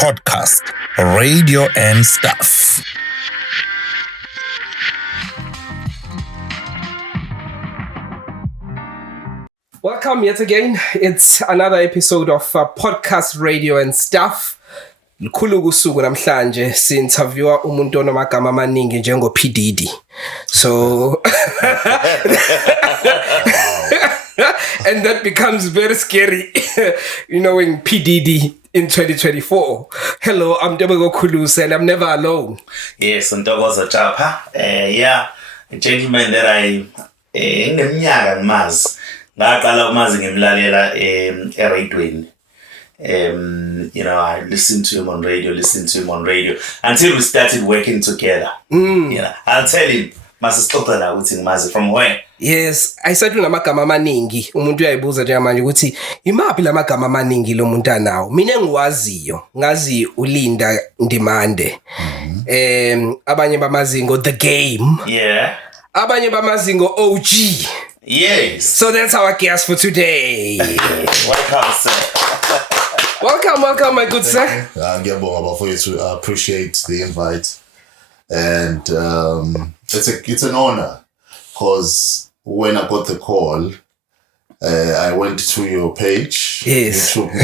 podcast, radio and stuff. Welcome yet again. It's another episode of podcast, radio and stuff. Likhulu kusuku namhlanje si-interviewa umuntu onamagama amaningi njengo P Diddy. So and that becomes very scary, knowing P Diddy in 2024. Hello, I'm Ndebeko Khulusa and I'm never alone. Yes, Ntokozo Chapha. Yeah, a gentleman that I ngeminyaka ngimazi. Ngaqala ukumazi ngimlalela eradweni. I listened to him on radio until we started working together. I'll tell him, masisixoxela ukuthi ngimazi from where. Yes, I said unamagama amaningi. Umuntu uyayibuza njengamanje ukuthi imaphi lamagama amaningi lo muntu anawo. Mina ngiwaziyo, ngazi uLinda Ndimande. Abanye bamazingo The Game. Yeah. Abanye bamazingo OG. Yes. So that's our guest for today. Welcome, sir. Welcome, my good sir. For you to appreciate the invite, and it's an honor, because when I got the call, I went to your page. Yes. You showed me,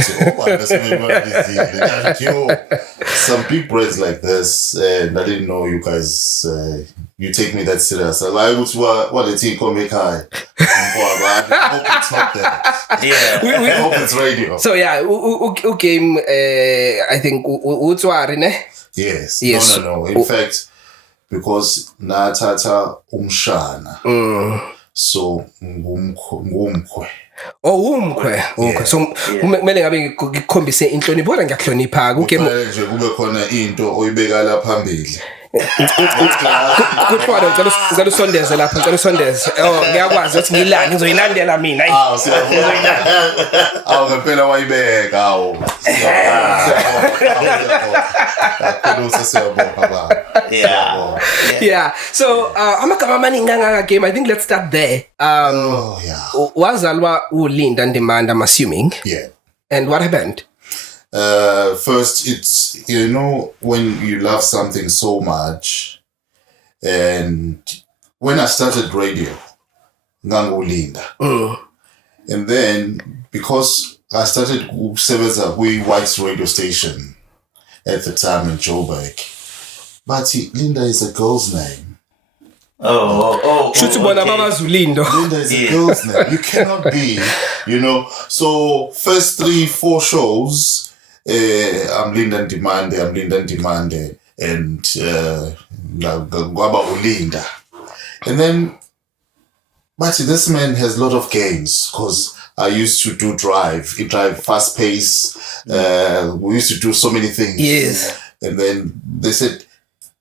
some big breads like this, and I didn't know you guys. You take me that serious. I was what the team call me high. I hope it's not that. Yeah. I hope it's radio. So yeah, who came? I think Utwari, ne? Yes. Yes. No. In fact, because natata umshana. So ngumkhwe. Oh, umkhwe. Okay. So kumele ngabe ngikhombise inhlonipho kodwa ngiyahlonipha kuke nje kube khona into oyibeka la phambili. Kuthwala ngicela usondeze lapha, ngicela usondeze. Ngiyakwazi ukuthi ngilande ngizoyilandela mina. Ngempela wayibeka awu. Yeah. So amagama amaningi ngaka game. I think let's start there. Wazalwa uLinda Ndimande, I'm assuming. Yeah. And what happened? First, it's, when you love something so much, and when I started radio, Linda, and then because I started sebenza White's radio station at the time in Joburg, but Linda is a girl's name. Linda is a girl's name. You cannot be, So first 3-4 shows. I'm Linda Ndimande, and Ulinda. And then, but this man has a lot of games, because I used to do drive fast pace. We used to do so many things. Yes. And then they said,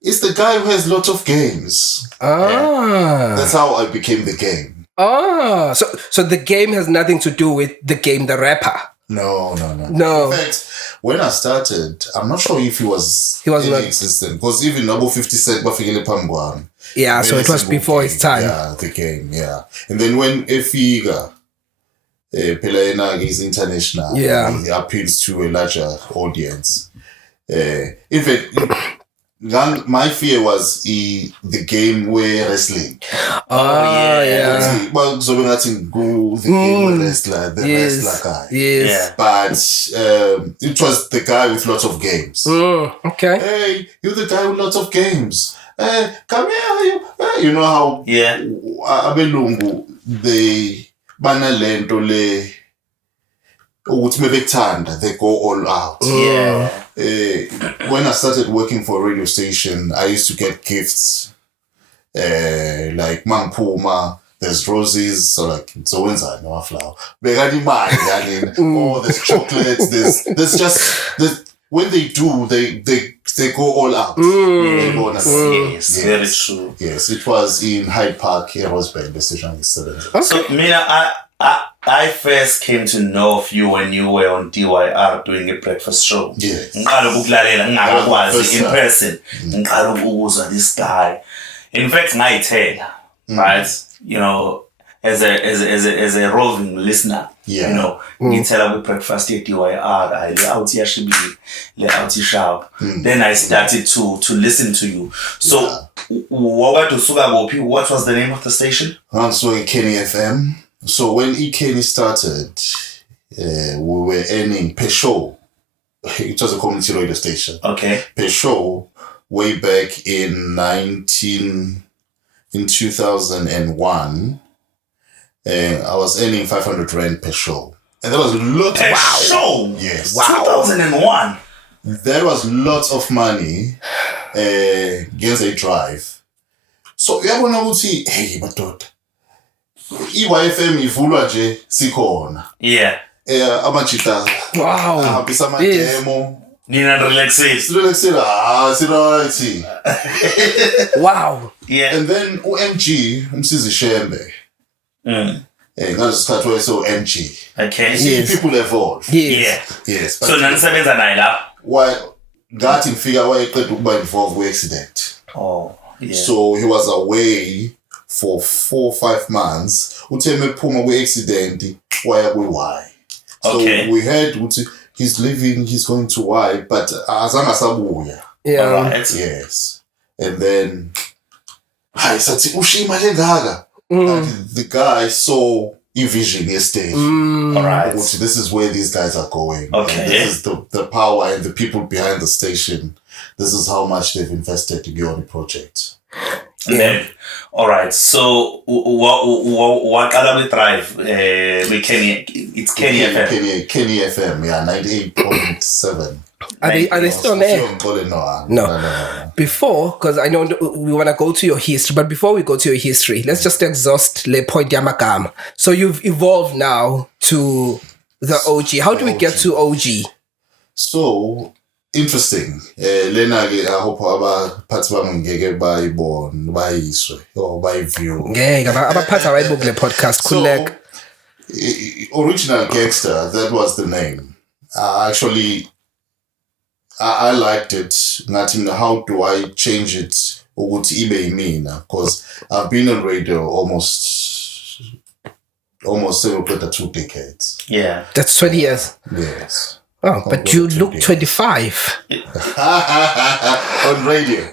it's the guy who has lots of games. That's how I became the game. So the game has nothing to do with the game, the rapper. No. In fact, when I started, I'm not sure if he was not existent, because even Nabo 50 Cent bafikele phambi. Yeah, so it was before his time. Yeah, the game, yeah. And then when Efiga, Pelayena is international, he appeals to a larger audience. In fact, my fear was the game where wrestling. Yeah. Well, so we're not in go the game where wrestler guy. Yes. Yeah. But it was the guy with lots of games. Okay. Hey, you're the guy with lots of games. Hey, come here. You know how abelungu they banalento le ukuthi mebekuthanda they go all out. Yeah. When I started working for a radio station, I used to get gifts like Mangpuma, there's roses, so like so when's I know a flower. There's chocolates, there's just when they do they go all out. Yes, very true. Yes, it was in Hyde Park, Rosberg, the station is 7. So Mina, I first came to know of you when you were on DYR doing a breakfast show. Yes. In person. This guy. In fact, right? As a roving listener, Yeah. You know, ngithela breakfast at DYR, le out yashibili, le out sharp. Then I started to listen to you. So what was the name of the station? So Kenny FM. So when Kenny started, we were earning per show. It was a community radio station. Okay. Per show, way back in 2001, I was earning 500 rand per show. And that was a lot. Wow. Show? Yes. Wow. 2001. That was lots of money against a drive. So, uyabona ukuthi hey madoda. I-YFM ivulwa nje sikhona. Yeah. Amajita. Wow. Ahambisa amademo. Nina relaxes. Siright. Wow. Yeah. And then UMG, umsizi Shembe. Ngaleso sikhathi wayeso MG. Okay. Yes. People evolve. Yeah. Yes. So nanisebenza naye la. Why ngathi ngifika wayeqeda ukuba involved with-accident. Oh. Yeah. So he was away for 4 or 5 months. Uthe ephuma kwi-accident waya kwi-Y. So Okay. we heard ukuthi he's leaving, he's going to Y, but azange asabuya. Yeah. Alright. Yes. And then hayi sathi ushiya imali engaka. The guy saw vision yesterday. Alright. This is where these guys are going. Okay. And this is the power and the people behind the station. This is how much they've invested to go on the project. Yeah. All right. So what color we drive? We Kenny. It's Kenny FM. Kenny FM. Yeah, 98.7. Are they still there? No. Before, because I know we want to go to your history, but before we go to your history, let's just exhaust le point yamagama. So you've evolved now to the OG. How do we get to OG? So interesting. Lena, I hope abaphathi bami ngeke bayibone, bayiswe or bayiview. Ngeke abaphathi abayibuka le podcast khuleka. Original Gangster, that was the name. Actually, I liked it. Ngathi, how do I change it ukuthi ibe yimina? Because I've been on radio almost 2 decades. Yeah. That's 20 years. Yes. Oh, but you look 25. On radio.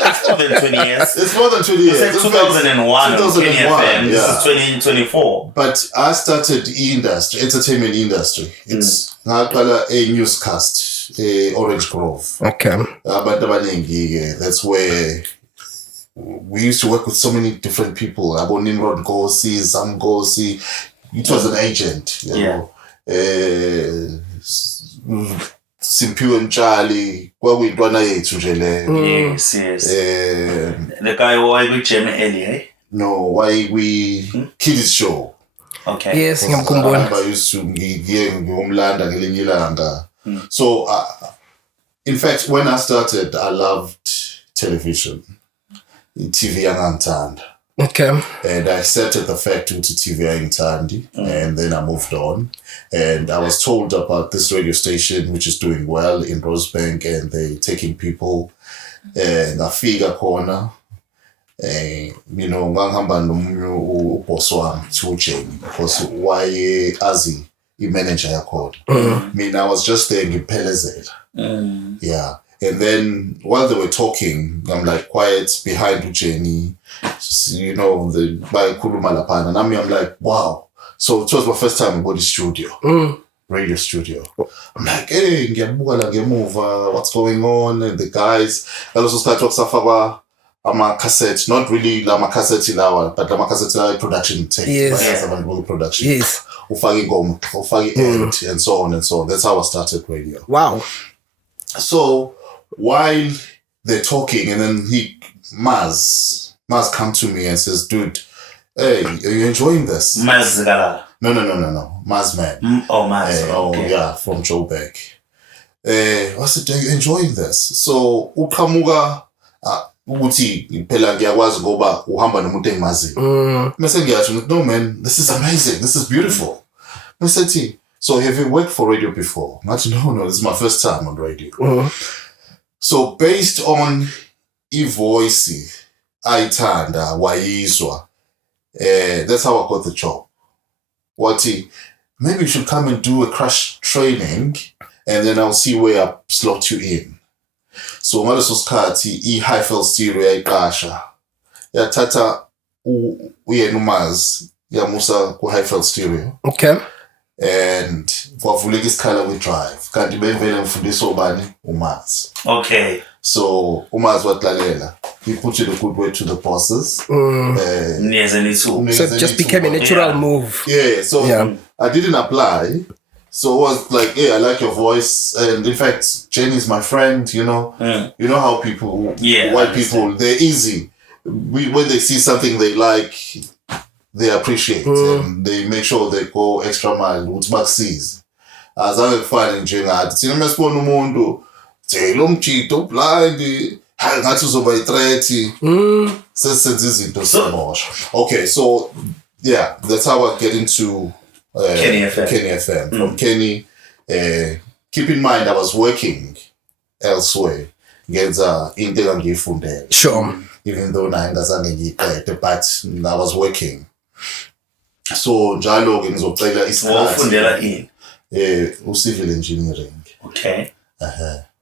It's more than 20 years. It's more than 20 years. It's 2001 on Kenny FM. Yeah. This is 2024. But I started entertainment industry. It's ngaqala a newscast, Orange Grove. Okay. Abantu abaningi, that's where we used to work with so many different people. Abo Nimrod Gosi, Sam Gosi. It was an agent, you know. Simpiwe Mchali, kwakuyintwana yethu nje leyo. Yes. The guy why we Jamie Ellie, eh? No, why we Kids Show. Okay. Yes, ngiyamkhumbula. I used to ngiyomlanda ngelinye ilanga. So in fact, when I started, I loved television. TV yangangithanda. Okay. And I accepted the fact ukuthi TV ayingithandi, and then I moved on. And I was told about this radio station which is doing well in Rosebank, and they're taking people. Ngafika khona. You know, ngahamba nomunye uboss wami Jane, because waye azi i-manager yakhona. Mina, I was just there ngiphelezela. Yeah. And then while they were talking, I'm like quiet behind Jenny, you know, the by Kulumalapan, and I'm like, wow. So it was my first time in body studio, radio studio. I'm like, hey, ngemuva, what's going on? And the guys, I also start talking about ama cassette, not really lama cassette ilawa, but lama cassette production tape. Yes. Production. Yes. Ufaki gom, ufaki edit, and so on and so on. That's how I started radio. Wow. So while they're talking, and then Maz come to me and says, dude, hey, are you enjoying this? Maz Gala. No. Maz man. Maz. Okay. Okay. Oh, yeah, from Joburg. I said, are you enjoying this? So, uqhamuka ukuthi phela ngiyakwazi ngoba uhamba nomuntu engimaziyo. Mase ngiyasho, no man, this is amazing. This is beautiful. I said, so have you worked for radio before? No, this is my first time on radio. So based on ivoice, ayithanda wayizwa, that's how I got the job. maybe you should come and do a crash training and then I'll see where I slot you in. So ngaleso sikhathi i-Highfield stereo yayiqasha yathatha uyena uMaz yamusa ku-Highfield stereo. Okay. And kwavuleka isikhala kwi-drive kanti bevele ngifundisa ubani uMaz. Okay. So uMaz watlalela. He put it a good way to the bosses. So it just became a natural move. Yeah, so I didn't apply. So it was like, hey, I like your voice. And in fact, Jenny's my friend, you know. You know how people, white people, they're easy. When they see something they like, they appreciate. And they make sure they go extra mile. Which Max sees. As I'm finding Jenny, sinemesibona umuntu, lo mchito blind. Ngathi uzoba i-30 sesenza izinto samosha. Okay, so yeah, that's how I get into Kenny FM. From Kenny, keep in mind I was working elsewhere. Ngenza into engangiyifundele. Sure. Even though ngazange ngiyiqede, but I was working. So njalo ke ngizocela isikhathi. Ufundela ini? Civil engineering. Okay.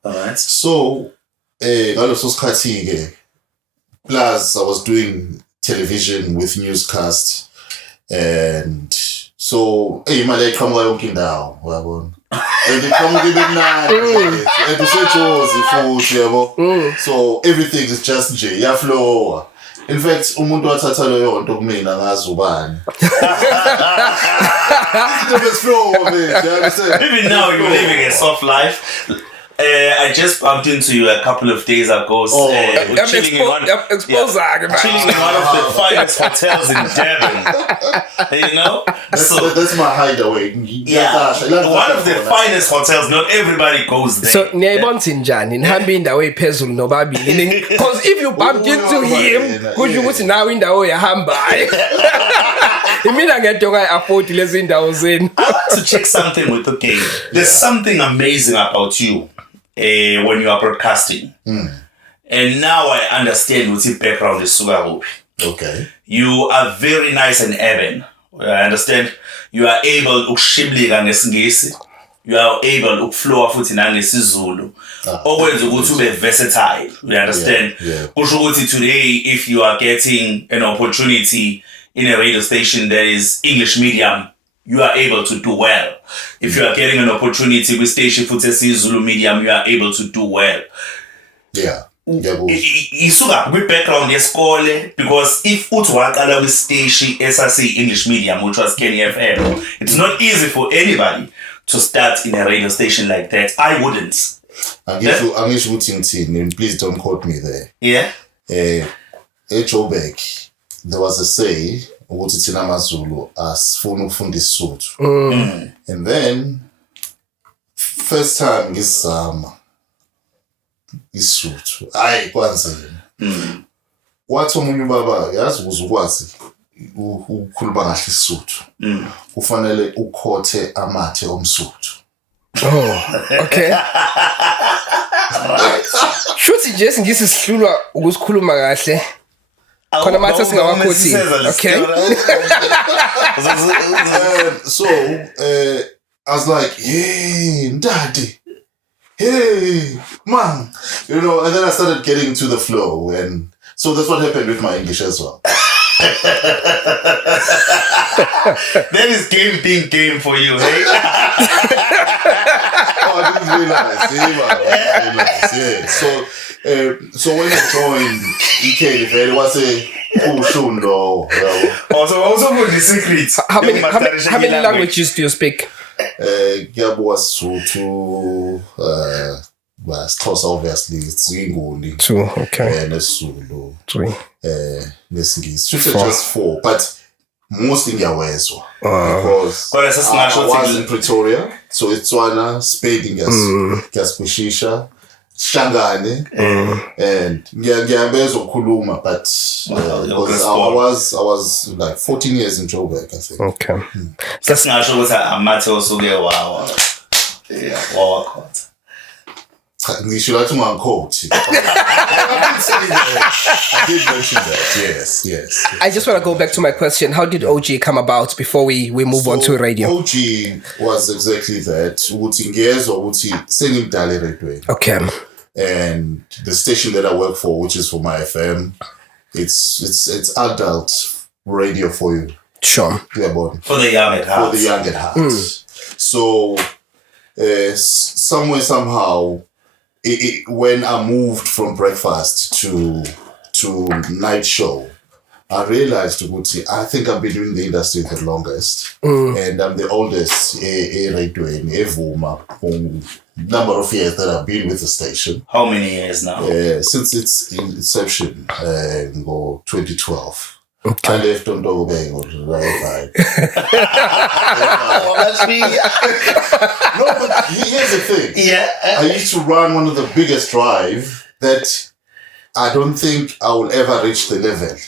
Alright. So ngaleso sikhathi ke, plus I was doing television with newscast, and so imali ayiqhamuka yonke indawo uyabona, and iqhamuka ibe mnandi and usejozi futhi yabo. So everything is just nje iyaflowa. In fact, umuntu wathatha leyo nto kumina ngazi ubani. Just flow of it, you understand? Even now you're living a soft life. I just bumped into you a couple of days ago. Chilling in one of the finest hotels in Durban. You know? That's my hideaway. One of the finest hotels. Not everybody goes there. So, niyayibona njani nihambe indawo ephezulu nobabili. Because if you bumped into him, kusho ukuthi nawe indawo yahambayo. Imina ngento afford lezi indawo zenu. I want to check something with the game. There's something amazing about you. When you are broadcasting. And now I understand what your background is. Okay. You are very nice and urban. I understand. You are able to shibliga ngesingisi. You are able to flow futhi nangesizulu. Always to be versatile. You understand? Today, if you are getting an opportunity in a radio station that is English medium, you are able to do well. If you are getting an opportunity with station Futesi Zulu medium, you are able to do well. Yeah. Isuka with background yesikole, because if utwakala with station SRC English medium, which was Kenny FM, it's not easy for anybody to start in a radio station like that. I wouldn't. Please don't quote me there. Yeah. Joburg, there was a say ukuthi thina amaZulu asifuna ukufunda isizulu. And then first time ngizama isizulu hayi kwanzima. Wathi omunye ubaba yazi ukuzukwazi ukukhuluma kahle isizulu. Kufanele ukhothe amathe omsuthu. Oh, okay. Shuthi Jason ngisihlulwa ukusikhuluma kahle. Khona mathe singawakhothi. Okay. So I was like, hey, daddy. Hey, man. You know, and then I started getting to the flow, and so that's what happened with my English as well. That is game for you, hey? Oh, I didn't realize. Yeah. So when I joined EK, it was a shundo. Also good the secret. How many languages do you speak? Sotho, Xhosa obviously, it's Inguni. 2, okay. And Zulu. 3. Nesingisi. Just 4, but mostly ngiyawezwa. Because I was in Pretoria, so it's Tswana, Spade ngiyaspishisha, Shangane, and ngiyabezwa ukukhuluma, but because I was like 14 years in Joburg, I think. Okay. Sasingasho ukuthi amathe osuke wawa. Yeah, wawa khona. Should I quote? I did mention that. Yes. I just want to go back to my question. How did OG come about before we move on to radio? OG was exactly that. Uthi ngiyezwa ukuthi sengimdala eradweni. Okay. And the station that I work for, which is Vuma FM, it's adult radio for you. Sure. Yeah, but for the young at heart. For the young at heart. So somewhere, somehow, when I moved from breakfast to night show, I realized, I think I've been doing the industry the longest. And I'm the oldest radio in Vuma. Number of years that I've been with the station. How many years now? Since its inception, 2012. Okay. I left on Dogobay or right. No, but here's the thing. Yeah. I used to run one of the biggest drive that I don't think I will ever reach the level.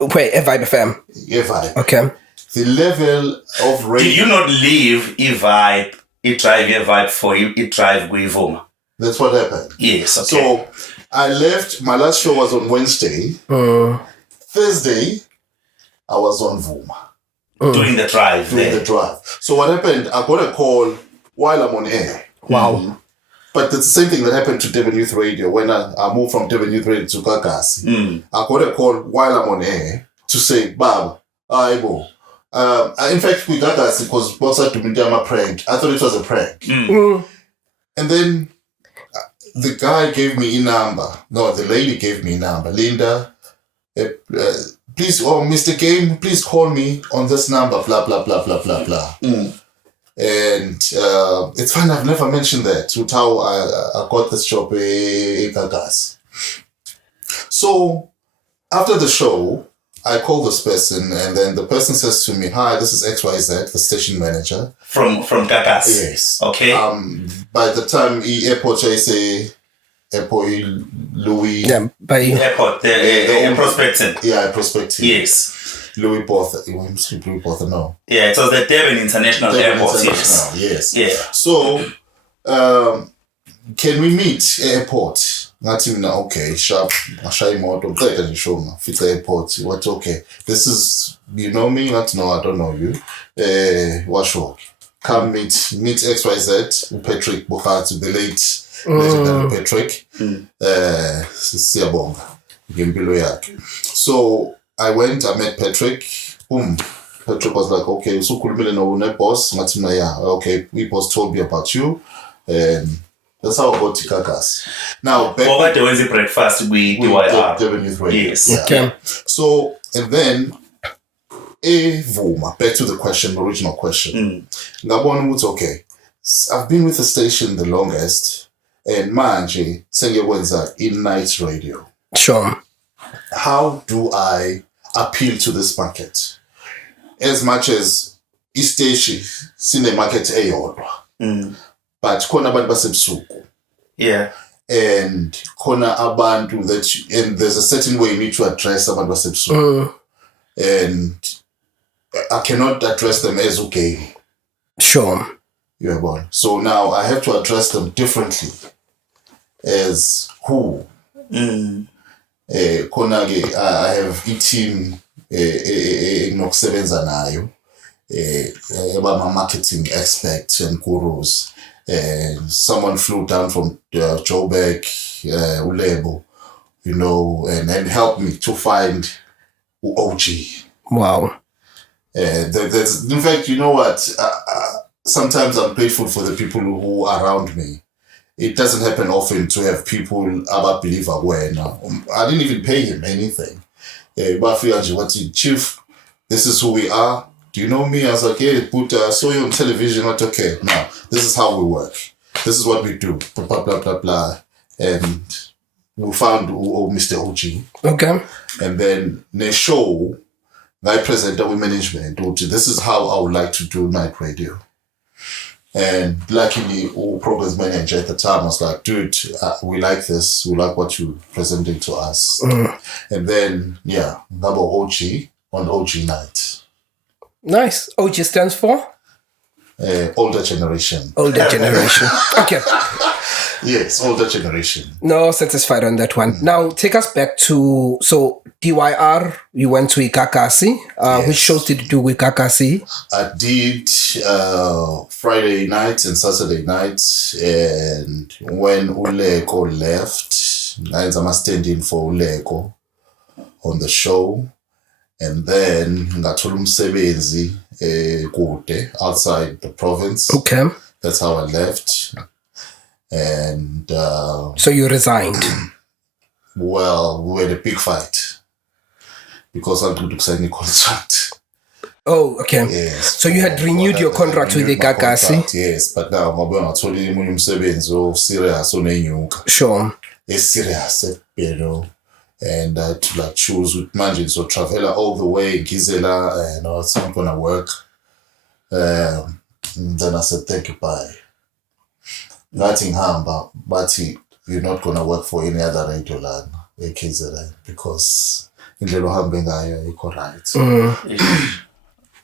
Wait, Vibe FM. Vibe. Okay. The level of radio. Did you not leave Vibe? It drive for you. It drive Vuma. That's what happened. Yes. Okay. So I left. My last show was on Wednesday. Thursday, I was on Vuma. Doing the drive. The drive. So what happened? I got a call while I'm on air. Wow. But it's the same thing that happened to Devon Youth Radio when I moved from Devon Youth Radio to Gagasi. I got a call while I'm on air to say, Bob, Aibo. In fact, with Gagasi, because Bossa to me, I'm a prank. I thought it was a prank. And then the guy gave me a number. No, the lady gave me a number. Linda, please, Mr. Game, please call me on this number, blah, blah, blah, blah, blah, blah. And it's fine, I've never mentioned that, with how I got this job in Gagasi. So, after the show, I call this person, and then the person says to me, "Hi, this is XYZ, the station manager." From Gagasi? Yes. Okay. By the time airport, I say, airport Louis. Yeah, by airport, the prospecting. Yeah, prospecting. Yes. Louis Porter, no. Yeah, it was the Devon International Airport. Yes. Yeah. So, can we meet airport? Ngathi mina, okay, sharp, ngashaya imoto, ngiceda nje show ngafika airport, what okay. This is, you know me? Ngathi no, I don't know you. Washo. Come meet XYZ, Patrick Bukhati, the late legendary Patrick. Siyabonga. Ngempilo yakhe. So, I went, I met Patrick. Patrick was like, okay, usukhulumile no boss. Ngathi mina, yeah, okay, we boss told me about you. And that's how I got to Gagasi. Now, back when was breakfast with Devon Youth Radio. Yes. Yeah. Okay. So, and then, Vuma, back to the question, the original question. Ngabona ukuthi, okay, I've been with the station the longest, and manje, sengiyokwenza in night radio. Sure. How do I appeal to this market? As much as isteshi sine market eyodwa. But khona abantu basebusuku. Yeah. And khona abantu and there's a certain way you need to address abantu basebusuku. And I cannot address them as okay. Sure. You're born. So now I have to address them differently. As who? Khona I have a team nokusebenza nayo. About marketing experts and gurus. Someone flew down from Joburg, Ulebo, you know, and helped me to find OG. Wow. There's, in fact, you know what? Sometimes I'm grateful for the people who are around me. It doesn't happen often to have people about believe aware now. I didn't even pay him anything. Chief, this is who we are. Do you know me? I was like, yeah, I saw you on television. What? Okay, now this is how we work. This is what we do. Blah blah blah blah blah. And we found Mr. OG. Okay. And then the show, I present with management. This is how I would like to do night radio. And luckily, our programs manager at the time was like, dude, we like this. We like what you're presenting to us. And then, yeah, number OG on OG night. Nice. OG stands for? Older generation. Older generation. Okay. Yes, older generation. No, satisfied on that one. Now, take us back to, so DYR, you went to Gagasi. Yes. Which shows did you do with Gagasi? I did Friday nights and Saturday nights, and when Uleko left, I was standing for Uleko on the show, and then ngathola umsebenzi kude outside the province. Okay. That's how I left. And so you resigned. Well, we had a big fight because I couldn't sign a contract. Oh, okay. Yes. So you had renewed your contract with the Gagasi? Yes, but now I'm going to tell you umsebenzi serious onenyuka. Sure. It's serious, you know. And I had to like choose with manje, so travel all the way, Gizela, and it's not gonna work. Then I said, thank you, bye. Nothing harm, but you're not gonna work for any other radio line, Gizela, because in the Lohambenga, you're right.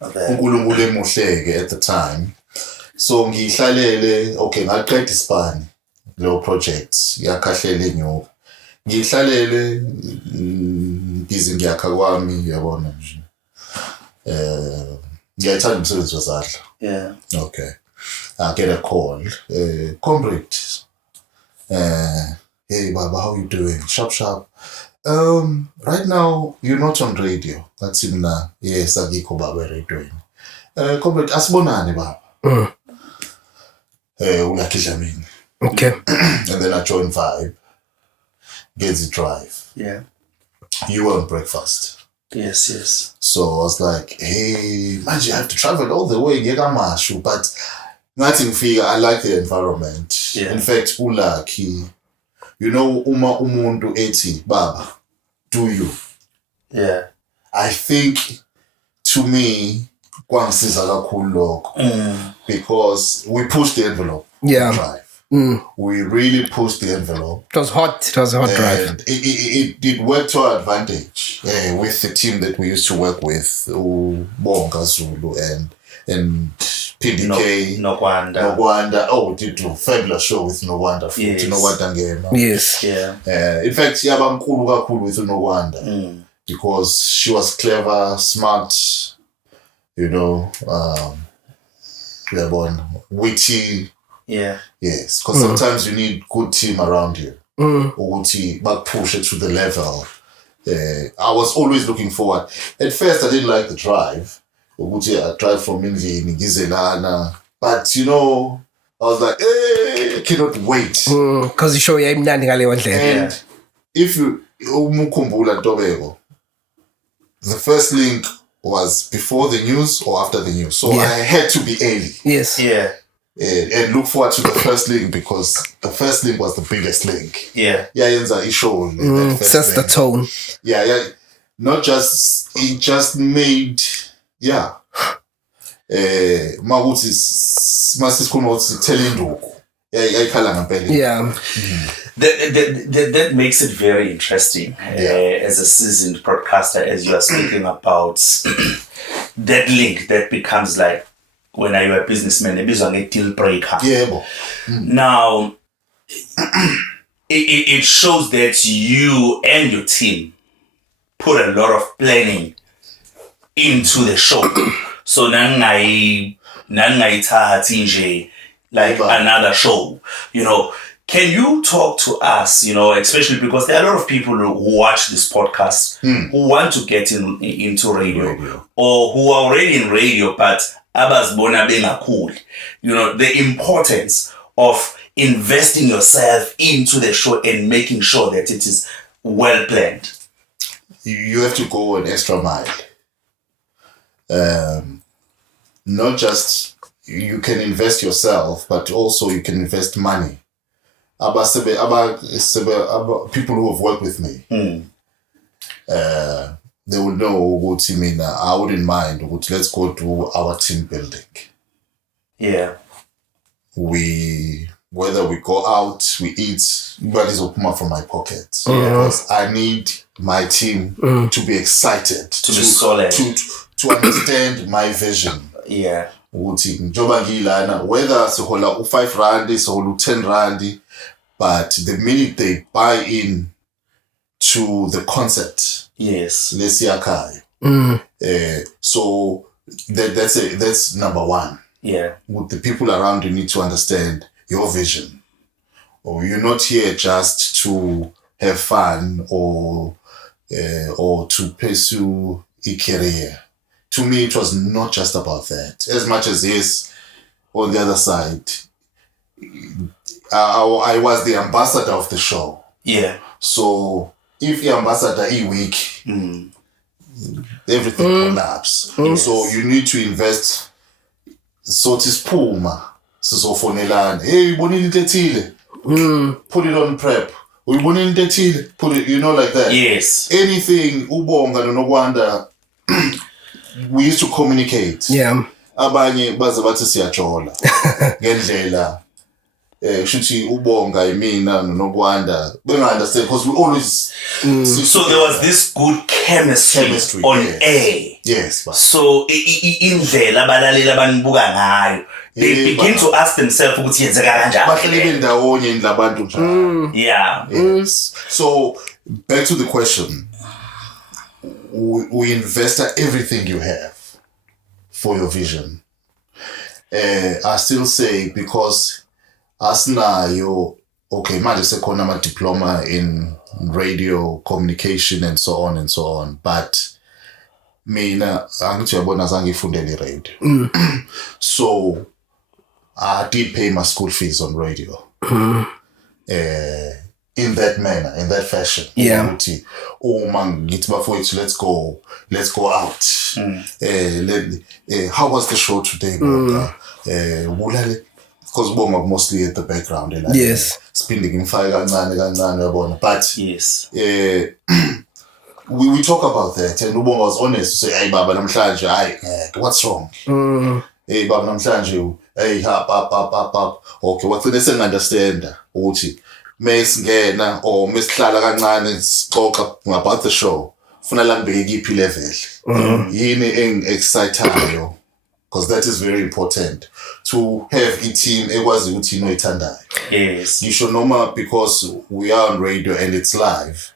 uNkulunkulu emuhleke at the time. So ngihlalele, okay, ngaqeda isibani lo project yakhahlele inyuka. Ngihlalele ngize ngiyakha kwami yabona nje. Ngiyayithanda umsebenzi wezandla. Yeah. Okay. I get a call. Comrade. Hey Baba, how you doing? Sharp. Right now you're not on radio. That's in yes, agikho Baba radio. Comrade, asibonane Baba. Ulakidla mina. Okay. And then I joined Vibe. Get the drive. Yeah. You were on breakfast. Yes. So I was like, hey, man, you have to travel all the way, Gegamashu, but nothing figure. I like the environment. Yeah. In fact, ulaki, you know, uma umundu eti, Baba, do you? Yeah. I think, to me, kwangisiza kakhulu lokho, because we pushed the envelope. Yeah. Drive. We really pushed the envelope. It was hot. It was a hot drive. It worked to our advantage with the team that we used to work with, Bonga Zulu and PDK. Nogwanda. Oh, we did a fabulous show with Nogwanda. Yes. Yes. Yeah. In fact, yabankulu kakhulu with Nogwanda because she was clever, smart, you know, witty. Yeah. Yes, because sometimes you need good team around you. Uguti push it to the level. I was always looking forward. At first, I didn't like the drive. Uguti, I drive from Indlini, Gizelana. But, you know, I was like, hey, I cannot wait. Because you show you imnandi ngale And if you, umukumbula Tobego, the first link was before the news or after the news. So I had to be early. Yes. Yeah. And look forward to the first link because the first link was the biggest link. Yeah. Yeah, it show. Sets the tone. Yeah. Not just, it just made, yeah. Maguti masisikhona telling nduku. Yayikhala ngempela. Yeah. That makes it very interesting as a seasoned broadcaster, as you are speaking about that link that becomes like when you are a businessman, a business deal breaker. Yeah. Now, it shows that you and your team put a lot of planning into the show. So nangai tahatinje like another show, you know. Can you talk to us, you know, especially because there are a lot of people who watch this podcast who want to get into radio or who are already in radio, but abazibona bengakhuli. You know, the importance of investing yourself into the show and making sure that it is well planned. You have to go an extra mile. Not just you can invest yourself, but also you can invest money. People who have worked with me, they will know what you mean. I wouldn't mind. Let's go to our team building. Yeah. Whether we go out, we eat, but it's open up from my pocket. Because I need my team to be excited. To be solid. To understand my vision. Yeah. Whether it's 5 rand, so 10 rand, but the minute they buy in to the concept, Yes. lesiyakhaya, so that's number one. Yeah. With the people around you need to understand your vision, or you're not here just to have fun or to pursue a career. To me, it was not just about that. As much as yes, on the other side, I was the ambassador of the show. Yeah. So if the ambassador is weak, everything collapse. So you need to invest. So it is puma. So for Nelan, hey, bonini tetile. Put it on prep. We bonini tetile. Put it, like that. Yes. Anything ubonga no wonder. We used to communicate. Yeah. Abanye baze bathi siyajola. Ngendlela shuthi ubonga imina nokwanda benga understand because we always so there was this good chemistry on air. Yes, but so indlela abalaleli abanibuka ngayo they begin to ask themselves ukuthi yenzeka kanjani bahleli ndawonye labantu njalo. Yeah. Yes. So back to the question, we invest everything you have for your vision. I still say because asinayo okay manje sekhona ama diploma in radio communication and so on, but mina angithi uyabona zange ngifundele radio. So I did pay my school fees on radio. In that manner, in that fashion. Yeah. Oh man, let's go out. How was the show today? Because Bonga mostly at the background. Yes. Spinning in fire, but Yes. We talk about that, and Ubonga was honest to say, "Hey, Baba namhlanje, what's wrong? Hey, Baba namhlanje, hey, up. Okay, what they say understand? Uthi mesingena or mesihlala kancane sixoxa about the show. Funa la ngibeke kiphi level. Yini excitayo, because that is very important to have a team ekwazi ukuthi inoyithandayo. Yes. You should know because we are on radio and it's live.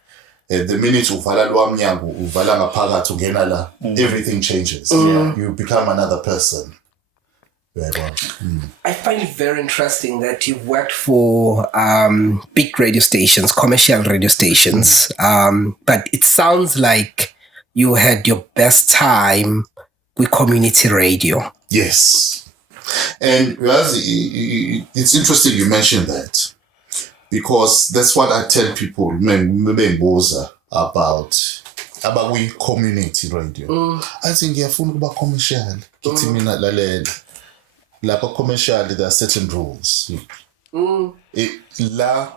The minute uvala lwamnyango uvala ngaphakathi ungena la, everything changes. You become another person. I find it very interesting that you've worked for big radio stations, commercial radio stations, but it sounds like you had your best time with community radio. Yes. And it's interesting you mentioned that, because that's what I tell people about we community radio. I think ngiyafuna ukuba commercial. Kithi mina lalela. Lapha commercial there are certain rules. La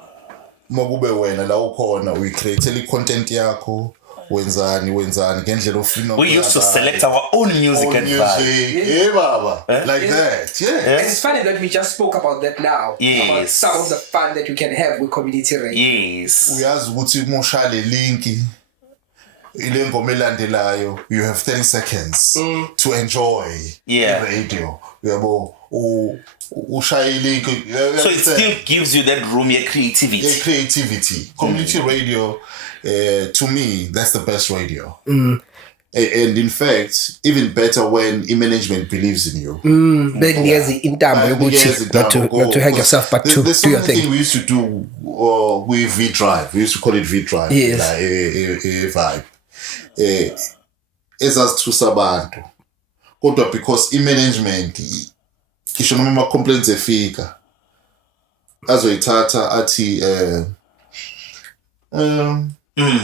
makube wena la ukhona we create the content yakho wenzani ngendlela ofuna. We used to select our own music and vibe. Baba. Like that. Yeah. And it's funny that we just spoke about that now. Yes. About some of the fun that you can have with community radio. Yes. Uyazi ukuthi moshale link ile ngoma elandelayo, you have 30 seconds to enjoy the radio. Uyabo ushaya link. So it still gives you that room your creativity. Community radio, to me, that's the best radio. And in fact, even better when management believes in you. Not to hang yourself, but to there's do your thing. We used to do with V-Drive. We used to call it V-Drive. Yes. Like, vibe. Ezasithusa abantu. Kodwa because management kisho noma complaints efika azoyithatha athi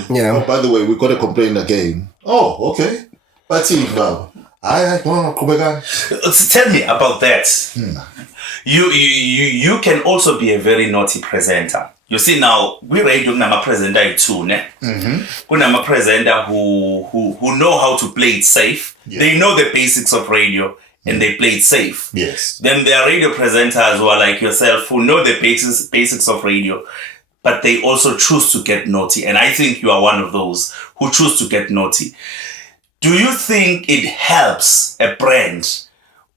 Yeah. by the way, we got a complaint again. Oh, okay. But Tell me about that. You can also be a very naughty presenter. You see now, we radio kunama presenter too, ne? Kunama presenter who know how to play it safe. Yeah. They know the basics of radio and they play it safe. Yes. Then there are radio presenters who are like yourself who know the basics of radio, but they also choose to get naughty. And I think you are one of those who choose to get naughty. Do you think it helps a brand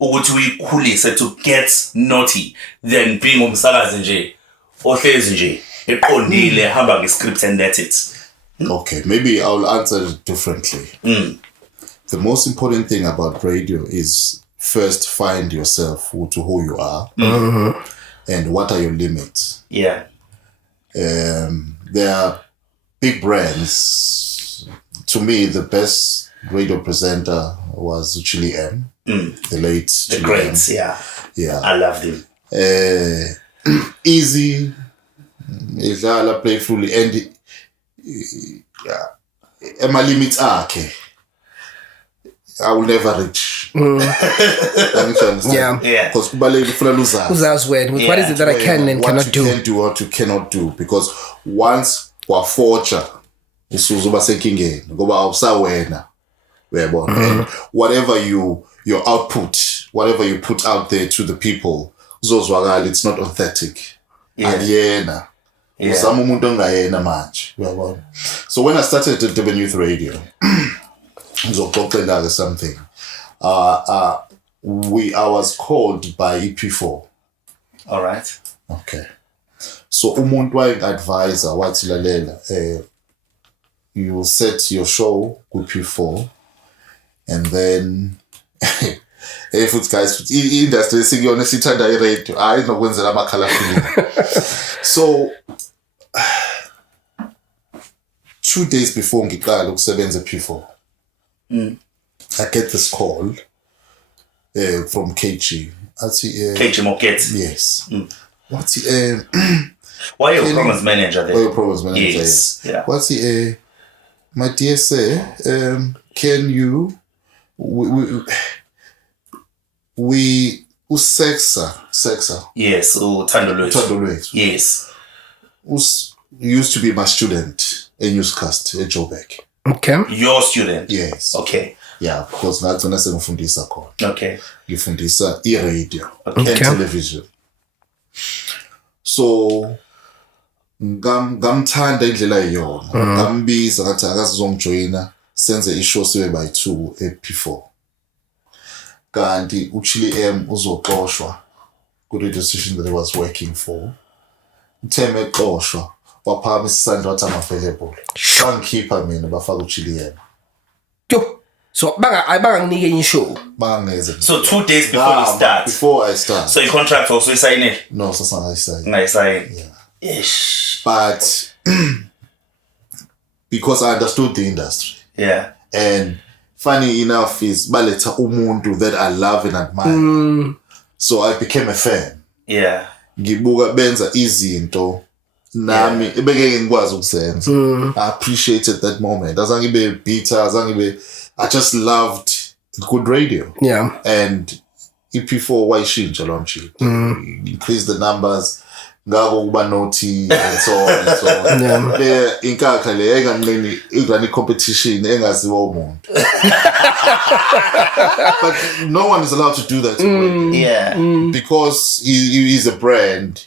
to get naughty than being umsakazi nje ohlezi nje eqondile hamba ngescript and that's it. Okay, maybe I'll answer it differently. The most important thing about radio is first find yourself to who you are and what are your limits. Yeah. There are big brands. To me, the best radio presenter was Chilli, the late The greats, yeah. I loved him. Easy, playfully, and my limits are okay. I will never reach. I need to understand. Yeah. Because what is it that I can and cannot do? What you can do, what you cannot do. Because once we're fortunate, whatever your output, whatever you put out there to the people, it's not authentic. Yeah. So when I started at the Youth Radio, something. I was called by EP4. All right. Okay. So umuntu advisor wathi lalela you set your show with EP4 and then if it's guys industry singiyona sithanda iradio hayi nokwenzela amakhala phini. So 2 days before ngiqala ukusebenza EP4 I get this call from KG. KG Moket. Yes. What's Why are you promise manager there? Why you promise manager? Yes. Yeah. What's my dear sir, can you we Sexa. Yes, Tandolwet. Yes. Used to be my student in newscast at Joburg. Okay. Your student? Yes. Okay. Yeah, because nathi nasengifundisa khona. Okay. Ngifundisa i-radio Okay. and television. So ngamthanda indlela yona. Ngambiza ngathi akazongijoyina senze ishow sibe by 2 EP4. Kanti uChilli uzoxoshwa ku radio station that I was working for. Utheme xoshwa waphama isandla wathi available. Sangikhipha mina bafaka uChilli. Yo. So banganginike enye show. Bangeze. So 2 days before you start. Before I start. So your contract also sign it? No, so I sign. Nice sign. Yeah. Ish. But because I understood the industry. Yeah. And funny enough is baletha umuntu that I love and admire. So I became a fan. Yeah. Ngibuka benza izinto nami ebengeke ngikwazi ukuzenza. I appreciated that moment. Azange ibe bitter, I just loved good radio. Yeah. And EP4 wayishintsha lo mshini. Increase the numbers. Ngako kuba naughty and so on and so on. Yeah. Inkakha le enganqini competition engaziwa umuntu. But no one is allowed to do that. Yeah. Because he is a brand.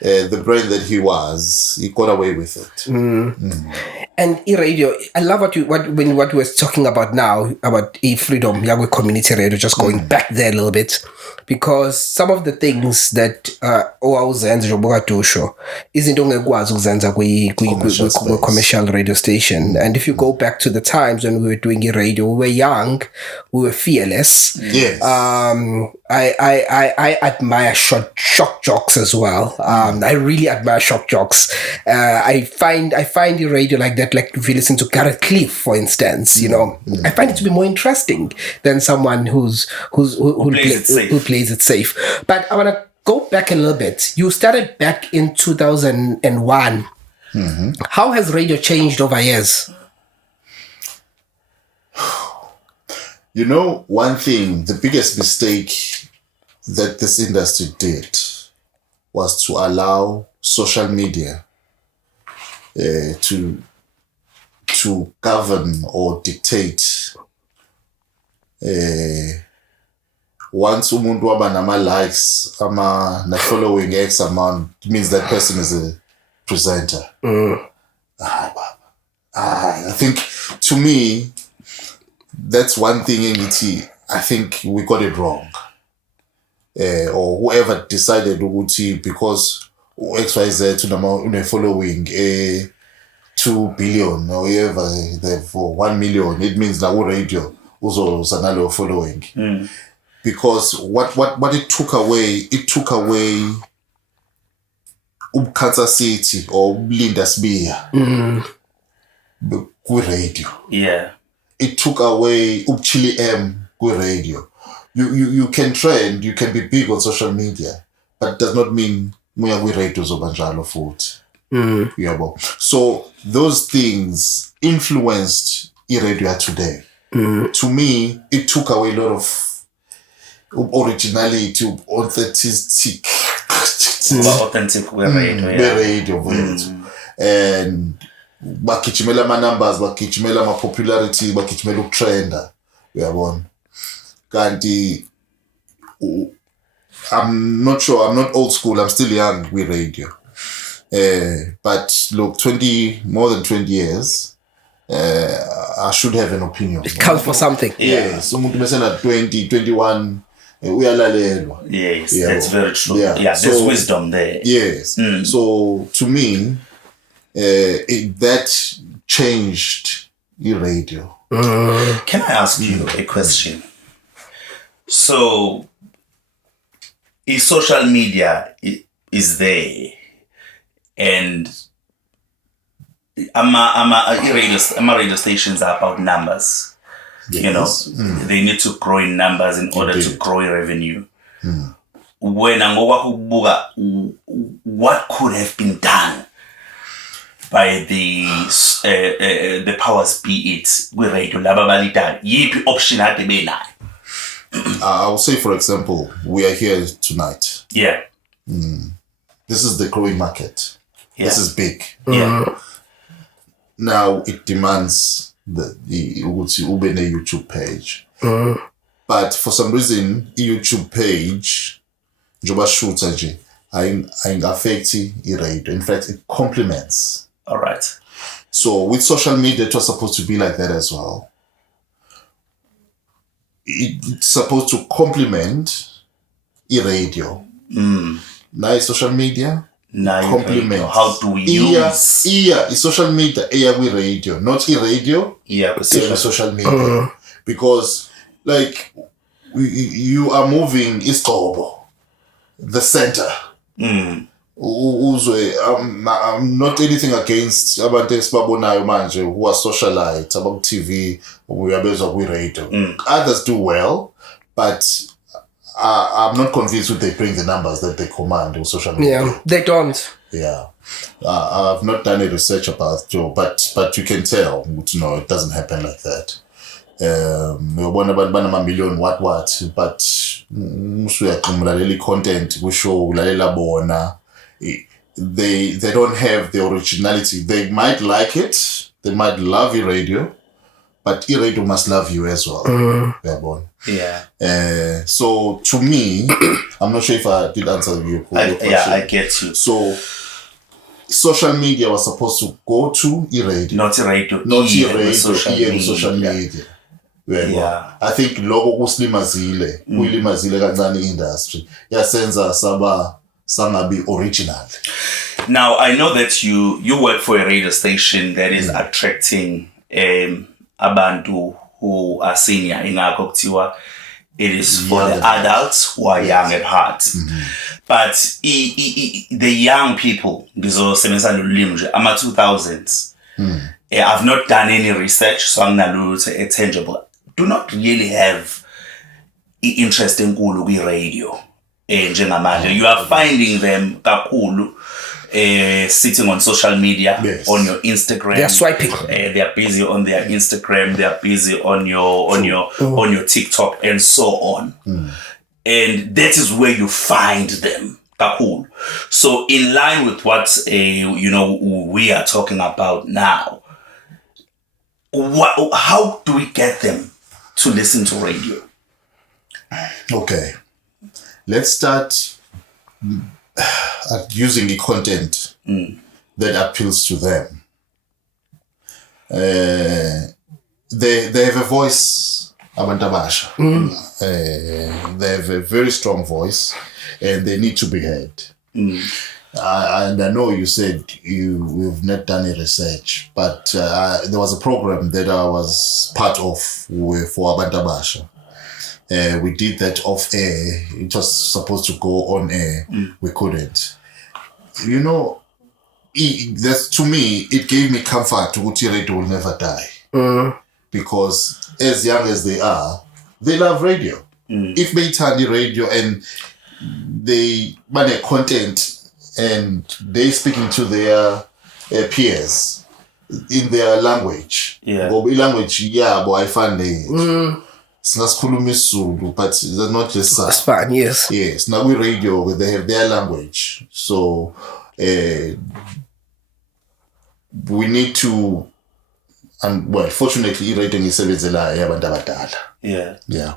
The brand that he was, he got away with it. And e-radio, I love what you were talking about now, about e-freedom, Yagwe community radio, just going back there a little bit. Because some of the things that owawuzenza njengoba tusho izinto ongekwazi ukuzenza commercial radio station. And if you go back to the times when we were doing e-radio, we were young, we were fearless. Yes. I admire shock jocks as well. I really admire shock jocks. I find the radio like that, like if you listen to Garrett Cliff, for instance, you know, I find it to be more interesting than someone who plays it safe. But I want to go back a little bit. You started back in 2001. How has radio changed over years? You know, one thing, the biggest mistake that this industry did was to allow social media to govern or dictate. Once umuntu waba nama likes, na following X amount, it means that person is a presenter. I think, to me, that's one thing in it. I think we got it wrong. Or whoever decided Uguti, because XYZ une following 2 billion or whatever they for 1 million, it means that radio also sanalo following. Because what it took away Kansas City or Linda Spear with radio. Yeah. It took away Chilli M with radio. You can trend, you can be big on social media, but it does not mean we radio zobanjalo food. So those things influenced radio today. To me, it took away a lot of originality, authenticity. Authentic radio. And bakhichimela ama numbers, bakhichimela ama popularity, bakhichimela ukutrenda. Uyabona. Kanti I'm not sure, I'm not old school, I'm still young with radio. But look, more than 20 years, I should have an opinion. It counts for something. Yes, umuntu bese na 20, 21 uyalalelwa. Yes, that's very true. Yeah, there's wisdom there. Yes. So to me, that changed the radio. Can I ask you a question? So, if social media is there, and radio stations are about numbers. Yes. You know, they need to grow in numbers in order to grow in revenue. When what could have been done by the powers be it with radio lababalita yipi option at the I will say, for example, we are here tonight. Yeah. This is the growing market. Yeah. This is big. Yeah. Now it demands the YouTube page. But for some reason, YouTube page, Joba shoots ain't affecting radio. In fact, it complements. All right. So with social media, it was supposed to be like that as well. It's supposed to complement radio. Now social media complement. How do we use? It's social media. With radio, not radio. Social media. Because like you are moving Istobo, the center. I'm not anything against abantu esibabonayo manje who are socialites about TV, we are based on radio. Others do well, but I'm not convinced that they bring the numbers that they command on social media. Yeah, they don't. Yeah. I've not done a research about it, but you can tell, it doesn't happen like that. Uyabona abantu banama million what, but usuyaxhumula content kusho ulalela bona. They don't have the originality. They might like it, they might love radio, but radio must love you as well. Yeah. So to me, I'm not sure if I did answer your question. Yeah, I get you. So social media was supposed to go to radio. Not radio. Social media. Yeah. I think logo kuslimazile kancane industry yasenza sangabi original. Now I know that you work for a radio station that is attracting abantu who are senior ingakho kuthiwa it is for the adults who are young at heart. But the young people ngizosebenzisa lolimi nje ama 2000s I've not done any research so anginalutho tangible do not really have interest enkulu kwi radio njengamanje. You are finding them kakhulu sitting on social media. Yes. On your Instagram. They are swiping. They are busy on their Instagram. They are busy on your TikTok and so on. And that is where you find them. Cool. So in line with what we are talking about now, how do we get them to listen to radio? Okay, let's start at using the content that appeals to them. They have a voice, Abantabasha. They have a very strong voice, and they need to be heard. and I know you said you've not done any research, but there was a program that I was part of for Abantabasha. We did that off air. It was supposed to go on air. We couldn't. You know, that's, to me, it gave me comfort to Uti radio will never die. Because as young as they are, they love radio. If they turn the radio and they manage content and they speaking to their peers in their language. Yeah. But language, yeah, but I find it. But they're not just That's fine, yes. Yes, now we radio, they have their language. So we need to, and well, fortunately, radio is yeah.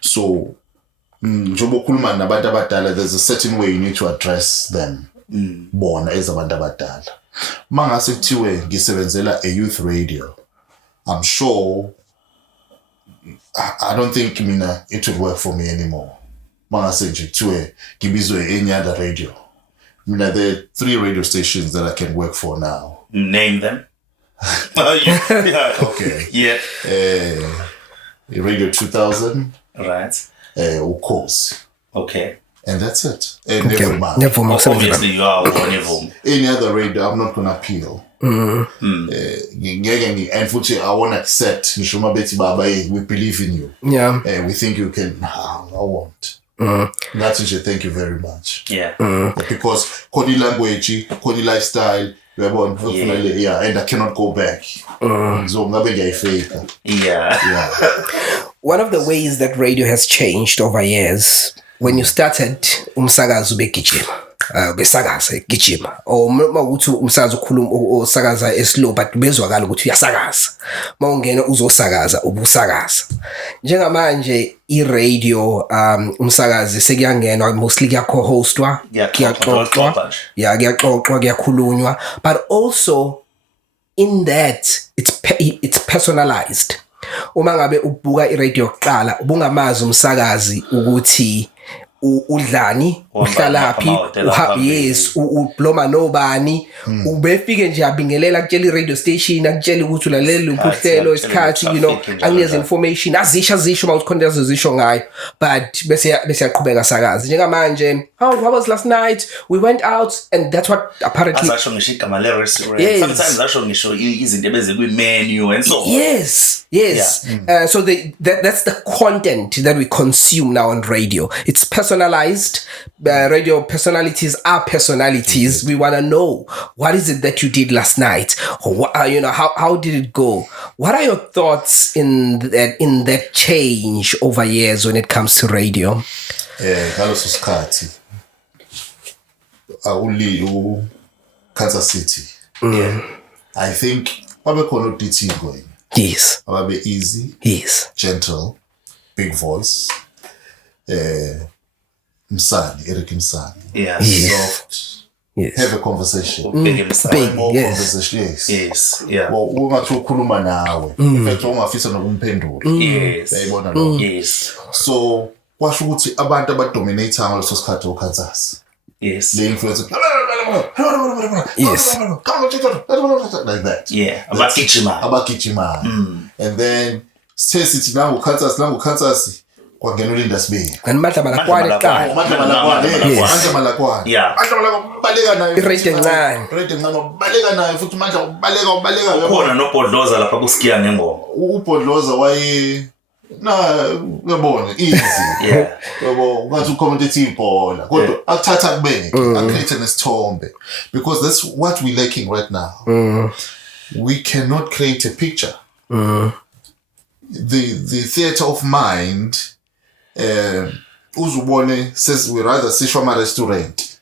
So, there's a certain way you need to address them. Born as abantu abadala. Mangase kuthiwe ngisebenzela a youth radio. I'm sure I don't think it would work for me anymore. Mangase nje kuthiwe ngibizwe any other radio. There are 3 radio stations that I can work for now. Name them. Yeah. Okay. Yeah. Radio 2000. Right. Of course. Okay. And that's it. And never mind. Obviously, you are one. Any other radio, I'm not going to appeal. And I want to accept, we believe in you. Yeah. We think you can. I won't. That's it. Thank you very much. Yeah. Because Koni language, Koni lifestyle, yeah, and I cannot go back. So Yeah. One of the ways that radio has changed over years, when you started umsakazo begijima, besakaza gijima, or mawuthi umsakazo ukhuluma osakaza eslow but bezwakala ukuthi uyasakaza. Mawungena uzosakaza ubusakaza. Njengamanje i-radio umsakazi sekuyangena mostly kuya-co-hostwa, kuyaxoxwa, kuyaxoxwa, kuyakhulunywa, but also in that it's personalized. Uma ngabe ubuka i-radio yokuqala ubungamazi umsakazi ukuthi udlani uhlalaphi yes ubloma nobani ubefike nje abingelela kutshela i-radio station akutshela ukuthi ulalela uhlelo isikhathi akunikeza information azisho uma ukhona azisho ngayo but bese yaqhubeka sakazi njengamanje how was last night we went out and that's what apparently asasho ngisho igama le restaurant sometimes asho ngisho izinto ebeze kwi-menu and so on. Yes. Yeah. So that's the content that we consume now on radio. It's personalized. Radio personalities are personalities. We want to know, what is it that you did last night? Or what, how did it go? What are your thoughts in that change over years when it comes to radio? Ngaleso sikhathi awuli Kansas City. I think babekhona DT going. Yes. Ababe easy. Yes. Gentle. Big voice. Eric Msani. Yeah. Soft. Yes. Have a conversation. Big. More Yes. conversation. Yes. Yeah. Well, ungathi ukhuluma nawe. In fact, ungafisa nokumphendula. Yes. Uyayibona lo. Yes. So, kwasho ukuthi abantu abadominate ngaleso sikhathi oKansas. Yes. The influence. Yes. Like that. Yeah. Abagijima. And then stay sithi nangu Kansas kwangena ulinda sibe. And Mata Malakwane eqala. Manje Malakwane. Yeah. Baleka nayo. I-radio encane. Radio encane baleka nayo futhi manje ubaleka. Khona nopodloza lapha kusikia ngengoma. Upodloza uyabona easy. Yeah. Yabo ungathi ucommentate ibhola kodwa akuthatha kubeke acreate nesithombe because that's what we're lacking right now. We cannot create a picture. The theater of mind uzubone says we rather sishwa ama restaurant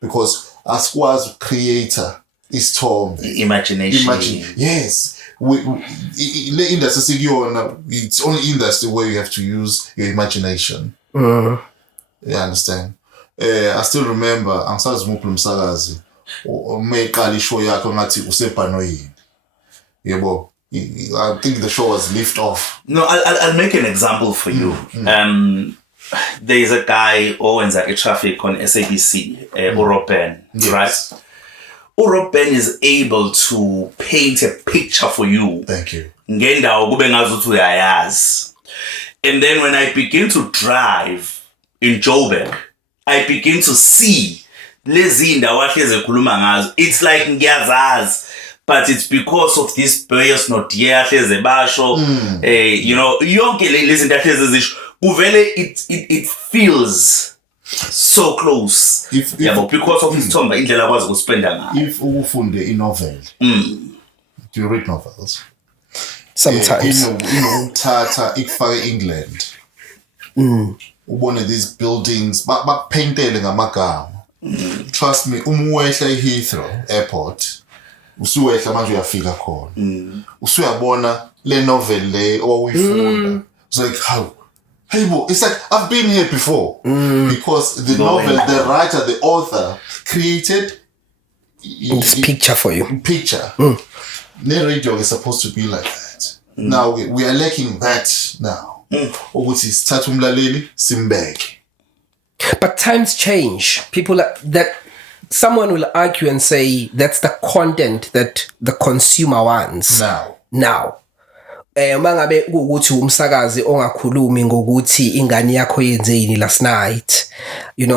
because asikwazi creator isithombe Imagination. Yes. Le industry sikuyona, it's only industry where you have to use your imagination. You understand? I still remember angisazi umuphi umsakazi umeqala ishow yakhe ngathi usebhanoyini. Yebo, I think the show was lift off. No, I'll make an example for you. there is a guy owns like a traffic on SABC, Uropen, right? Uropen is able to paint a picture for you. Thank you. And then when I begin to drive in Joburg, I begin to see it's like ngiyazazi, but it's because of this bias not it feels so close. Because of his tomba indlela akwazi ukuspenda ngayo. If ufunde a novel, do you read novels? Sometimes. Tata ikufake England. Ubone these buildings, bakupentele ngamagama. Trust me, umuwehla eHeathrow Airport, usuwehla manje uyafika khona. Usuyabona le novel le owuyifunda. It's like how? Hey, it's like I've been here before because the novel, the writer, the author created this picture for you. Picture. The radio is supposed to be like that. Now we are lacking that now. Ukuthi sithatha umlaleli simbeke. But times change. That someone will argue and say that's the content that the consumer wants. Now. Mangabe ukuthi umsakazi ongakhulumi ngokuthi ingane yakho yenzeni last night,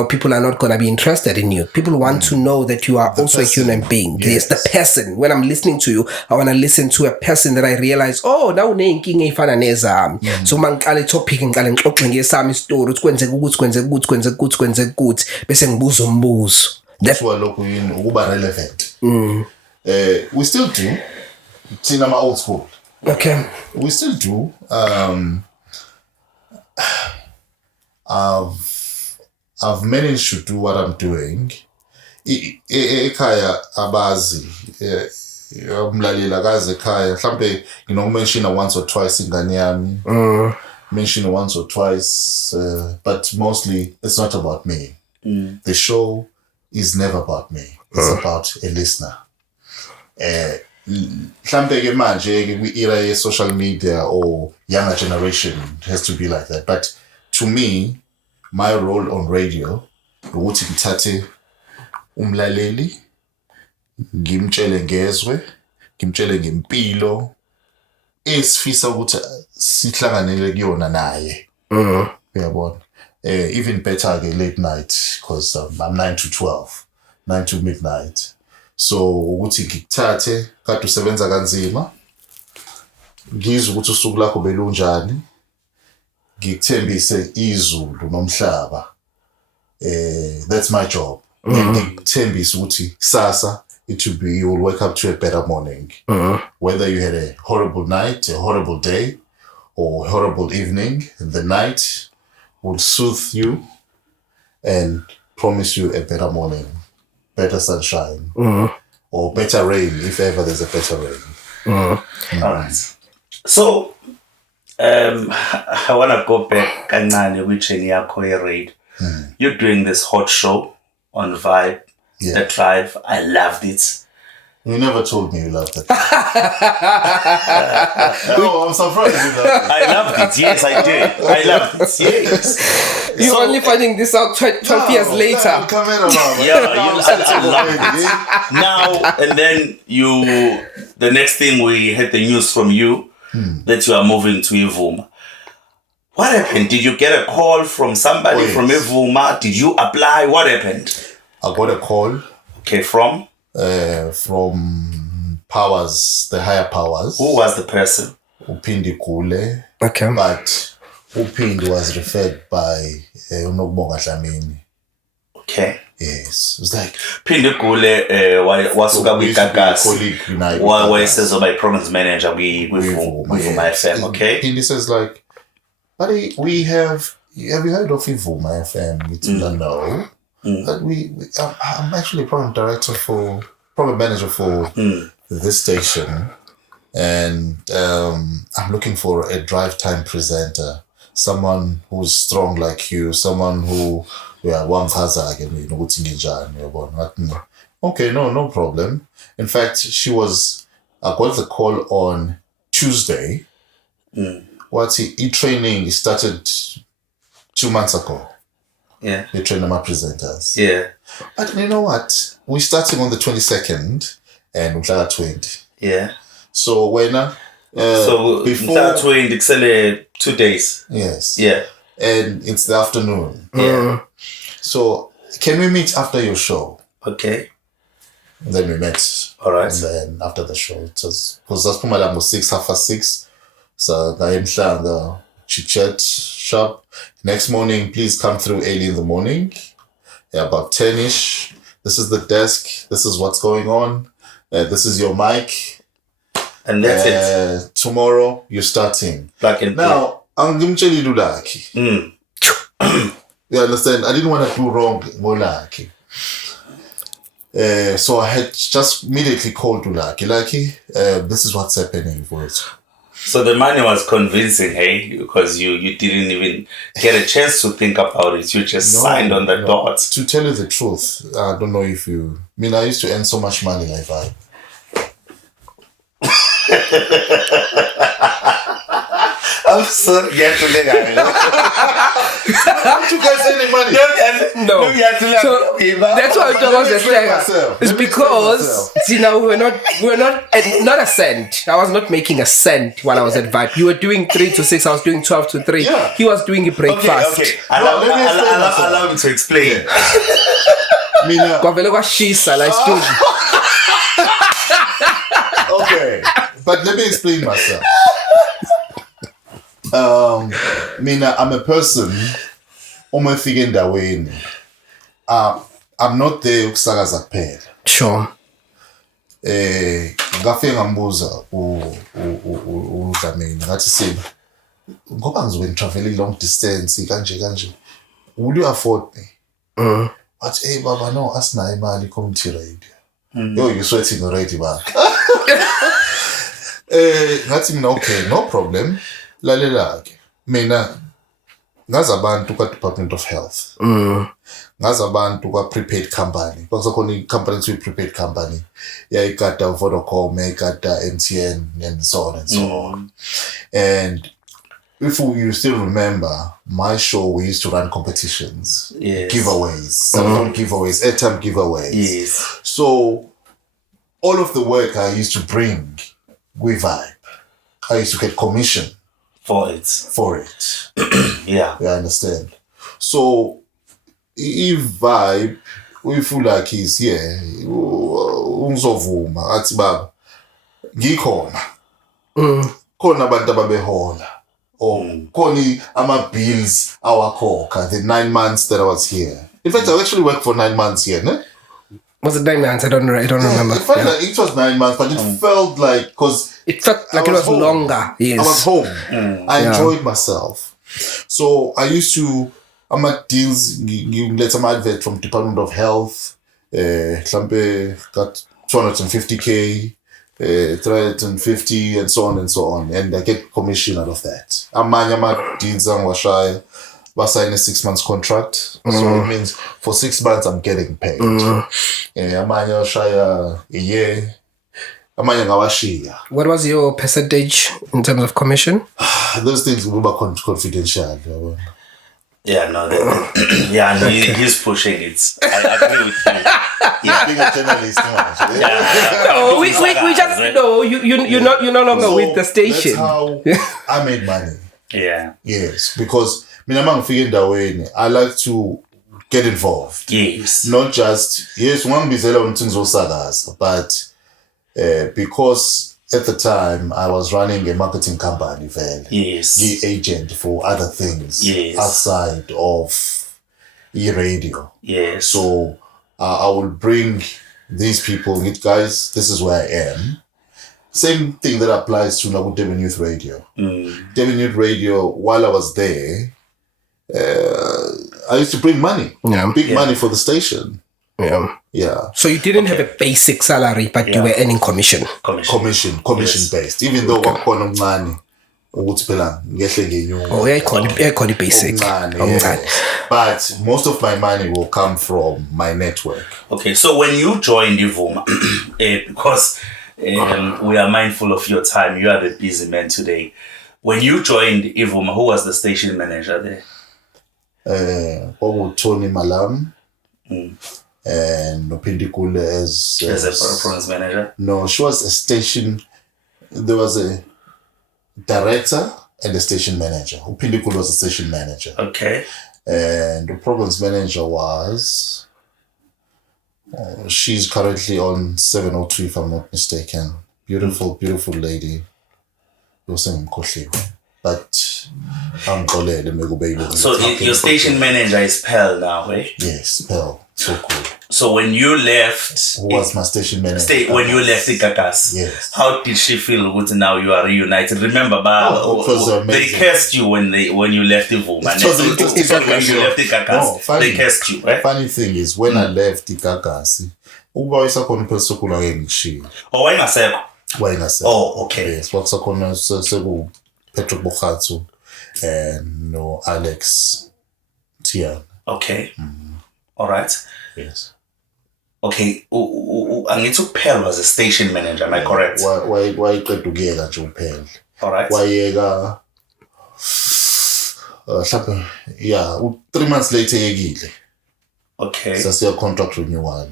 people are not going to be interested in you. People want to know that you are also a human being. Yes, the person. When I'm listening to you, I want to listen to a person that I realize, now unenkinga efana nezami. So mangiqale topic ngiqale ngixoxe ngesami story ukuthi kwenzeka ukuthi bese ngibuza umbuzo. That's why lokho yini ukuba relevant. We still do. Thina ama old school. Okay. We still do. I've managed to do what I'm doing. Ekhaya abazi umlaleli akaze ekhaya mhlambe mention once or twice ingane yami. Mention once or twice, but mostly it's not about me. The show is never about me. It's about a listener. Mhlambe ke manje we-era social media or younger generation has to be like that. But to me, my role on radio ukuthi ngithathe umlaleli ngimtshele ngezwe, ngimtshele ngempilo esifisa ukuthi sihlanganele kuyona naye. Uyabona? Even better ke late night because I'm 9 to 12, 9 to midnight. So ukuthi ngikuthathe kade usebenza kanzima ngizwe ukuthi usuku lakho belunjani ngikuthembise izulu nomhlaba that's my job. Ngikuthembise ukuthi kusasa it will be, you will wake up to a better morning. Whether you had a horrible night, a horrible day or a horrible evening, the night will soothe you and promise you a better morning, better sunshine, or better rain if ever there's a better rain. All right. So, I want to go back kancane kwithini yakho ye-radio. You're doing this hot show on Vibe, The Drive. I loved it. You never told me you loved it. No, I'm surprised you loved it. I loved it. Yes, I did. I loved it. Yes. You're only finding this out 12 years later. I loved it. Now, and then the next thing we had the news from you that you are moving to Vuma. What happened? Did you get a call from somebody from Vuma? Did you apply? What happened? I got a call. Okay, from powers, the higher powers. Who was the person? Upindi Kule. Okay. But Upindi was referred by Unokubonga Dlamini. Okay. Yes. It was like Upindi Kule wasuka with Gagasi. Why says my province manager with Vuma FM, okay? Upindi says like, buddy, have you heard of Vuma FM? It's no. But I'm actually program manager for this station, and I'm looking for a drive time presenter, someone who's strong like you, someone who okay, no problem. In fact, I got the call on Tuesday. What's e-training started 2 months ago. Yeah. They train my presenters. Yeah. But you know what? We're starting on the 22nd and we're at 20. Yeah. So when so before 20, 2 days. Yes. Yeah. And it's the afternoon. Yeah. So can we meet after your show? Okay. And then we met. All right. And then after the show, it was because that's Pumalang was 6, 5:30. So the chit-chat shop. Next morning, please come through early in the morning. Yeah, about 10ish. This is the desk. This is what's going on. This is your mic. And that's it. Tomorrow, you're starting. Plug and now, I'm going to tell you lucky. You understand? I didn't want to do wrong. Lucky. So I had just immediately called Lucky. Lucky, this is what's happening for it. So the money was convincing, hey? Because you didn't even get a chance to think about it. You just signed on the dot. To tell you the truth, I don't know if you... I mean, I used to earn so much money like that. I'm sorry. You have to let her. Don't you guys earning money? No. So that's why I was just saying. It's because we're not a cent. I was not making a cent while I was at Vibe. You were doing 3 to 6. I was doing 12 to 3. Yeah. He was doing a breakfast. Okay. Allow me to explain. Okay, but let me explain myself. I'm a person. I'm not there ukusakaza kuphela. Sure. Ngafike ngambuza uDlamini ngathi Siba ngoba ngizobe ngitravel long distance kanje will you afford me? But hey baba no asinayo imali community radio. Yo, you sweating already man. Ngathi mina okay, no problem. Lalela ke. Mina ngazi abantu kwa Department of Health. Ngazi abantu kwa prepaid company. Kwakusakhona i-company to prepaid company. Yayigada Vodacom, yayigada MTN and so on and so on. And if you still remember, my show, we used to run competitions, giveaways, cell phone giveaways, airtime giveaways. Yes. So all of the work I used to bring with Vibe, I used to get commission for it. Yeah. You understand? So if Vibe, we feel like he's here, ungizovuma athi baba ngikhona. Khona abantu ababehola. Or khona ama-bills awakhokha the 9 months that I was here. In fact, I actually worked for 9 months here, ne? Was it 9 months? I don't remember. It felt like it was 9 months, but it felt like because it felt like it was home. Longer. Yes, I was home. I enjoyed myself. So I used to. I'm at deals. You let some advert from Department of Health. Klampe got 250k, 350, and so on, and I get commission out of that. Amanya deals on Washai. I signed a 6 months contract, so it means for 6 months I'm getting paid. Amanya Shaya a year. Amanya Ngawashia. What was your percentage in terms of commission? Those things will be confidential. Yeah, no, he's pushing it. I agree with you. Yeah, being a journalist, no, we just no. You're no longer with the station. That's how I made money. Yeah. Yes, because I like to get involved. Yes. Not just but because at the time I was running a marketing company, yes, the agent for other things, yes, outside of e-radio. Yes. So I will bring these people, guys, this is where I am. Same thing that applies to Nagu Devon Youth Radio. Devon Youth Radio, while I was there, I used to bring money, money for the station. Yeah. So you didn't have a basic salary, but you were earning commission. Commission based. Even though I call them money, basic. But most of my money will come from my network. Okay, so when you joined Vuma, because we are mindful of your time, you are the busy man today. When you joined Vuma, who was the station manager there? Tony Malam and Nopindikule as a performance manager. No, she was a station. There was a director and a station manager. Upindikule was a station manager. Okay. And the programs manager was. She's currently on 702, if I'm not mistaken. Beautiful, beautiful lady. But I'm So your station manager is Pearl now, eh? Yes, Pearl. So cool. So when you left, who was my station manager? When you left the Gagasi, yes. How did she feel? Good, now you are reunited. Remember, it was they cursed you when you left the Vuma. When you left the Gagasi, they cursed you. Right? Funny thing is, when I left the Gagasi, why ngasekho? Oh, okay. Yes, wakusakhona seku Patrick Bokhatsu and no Alex Tian. Okay. All right. Yes. Okay. Angithi Pearl was a station manager, am I correct? Why qeda ukuyeka nje uPearl? All right. Wayeka yeah, 3 months later yekile. Okay. Sasiya contract renewal.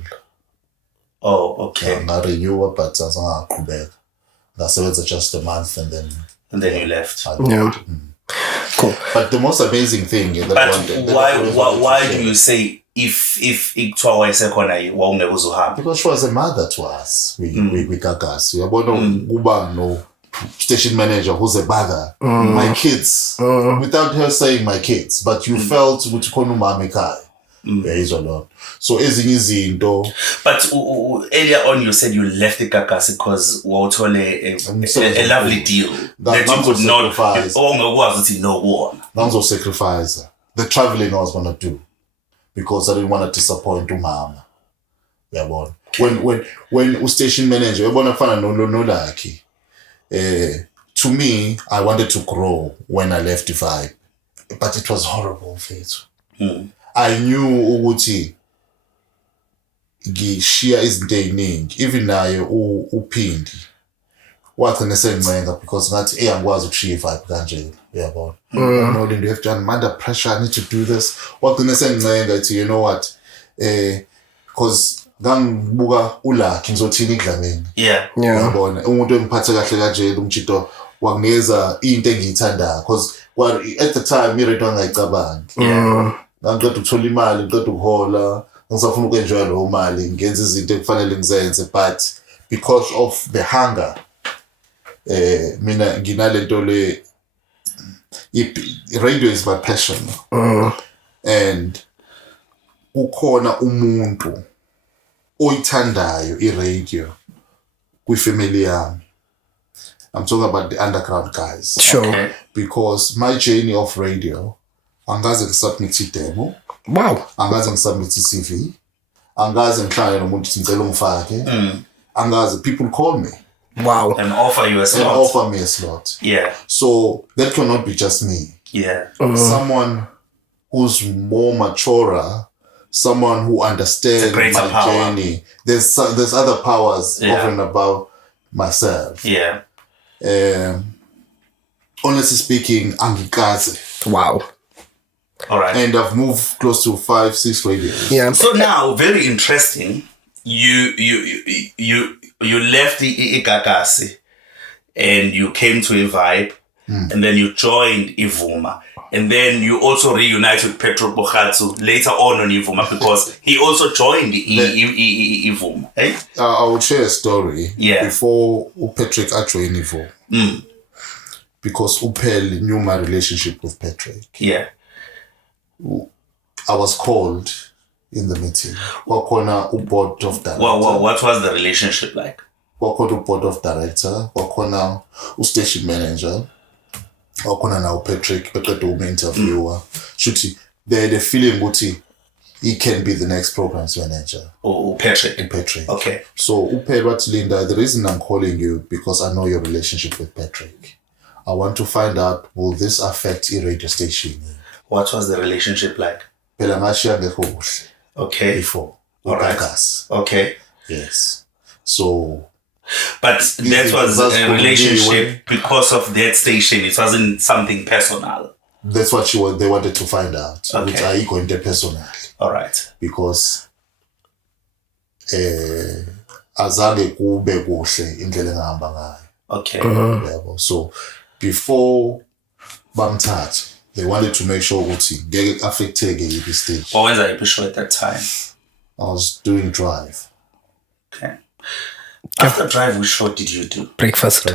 Oh, okay. Renew, but ngaqhubeka. Ngasebenza just a month and then you left. Yeah. Cool. But the most amazing thing is that why do you say if ikuthiwa wayesekhona wawungeke uzohamba? Because she was a mother to us. We Gagasi. Uyabona kuba no station manager who's a mother. My kids. Without her saying my kids, but you felt ukuthi khona umama ekhaya. So ezinye izinto. But earlier on you said you left the Gagasi because wawuthole a lovely deal that you could not ongakwazi ukuthi no one. Nanzo sacrifice. The traveling I was gonna do because I didn't want to disappoint umama. Yabona. When station manager yabona fana no lucky. To me, I wanted to grow when I left the vibe, but it was horrible, Faith. I knew ukuthi ngishiya izinto eziningi even naye uphindi wathi nesencenga because ngathi angikwazi ukushiya vibe kanje uyabona no then you have to under pressure I need to do this wathi nesencenga ithi you know what because ngangibuka ulakhi ngizothini idlamini uyabona umuntu engiphathe kahle kanje umtshito wanginikeza into engiyithandayo because at the time iredo angayicabangi ngaqeda ukuthola imali ngaqeda ukuhola ngisafuna ukwenjoya lo mali ngenza izinto ekufanele ngizenze but because of the hunger mina nginalento le radio is my passion and ukhona umuntu oyithandayo iradio kwifamily yami. I'm talking about the underground guys. Sure. Okay. Because my journey of radio angaze ngisubmit i-demo. Wow. Angaze ngisubmit i-CV. Angaze ngihlangane nomuntu uthi ngicela ungifake. Angaze people call me. Wow. And offer you a slot. And offer me a slot. Yeah. So that cannot be just me. Yeah. Someone who's more mature, someone who understands my journey. There's other powers over and above myself. Yeah. Honestly speaking, angikaze. Wow. All right. And I've moved close to 5-6 radios. Yeah. So now, very interesting. You left the Gagasi and you came to a vibe, and then you joined Vuma, and then you also reunited with Petro Bokhatsu later on Vuma because he also joined Vuma. Eh? I will share a story. Yeah. Before Patrick joined Vuma. Because Upel knew my relationship with Patrick. Yeah. I was called in the meeting. Wakona board of director. What was the relationship like? Wakona board of director. Wakona station manager. Wakona now Patrick. Patrick the interviewer. Shuti. They had a feeling Guti. He can be the next programs manager. Oh, Patrick. Patrick. Okay. So Upe Linda, the reason I'm calling you because I know your relationship with Patrick. I want to find out, will this affect your radio station? What was the relationship like? Okay. Before. All right. Okay. Yes. So. But that was a relationship because of that station. It wasn't something personal. That's what they wanted to find out. Okay. Which I go interpersonal. All right. Because azange kube kuhle indlela engihamba ngayo. Okay. Yabo. So before bamthatha, they wanted to make sure ukuthi ngeke affecteke yipi stage. What was I show at that time? I was doing drive. Okay. After drive, which show did you do? Breakfast.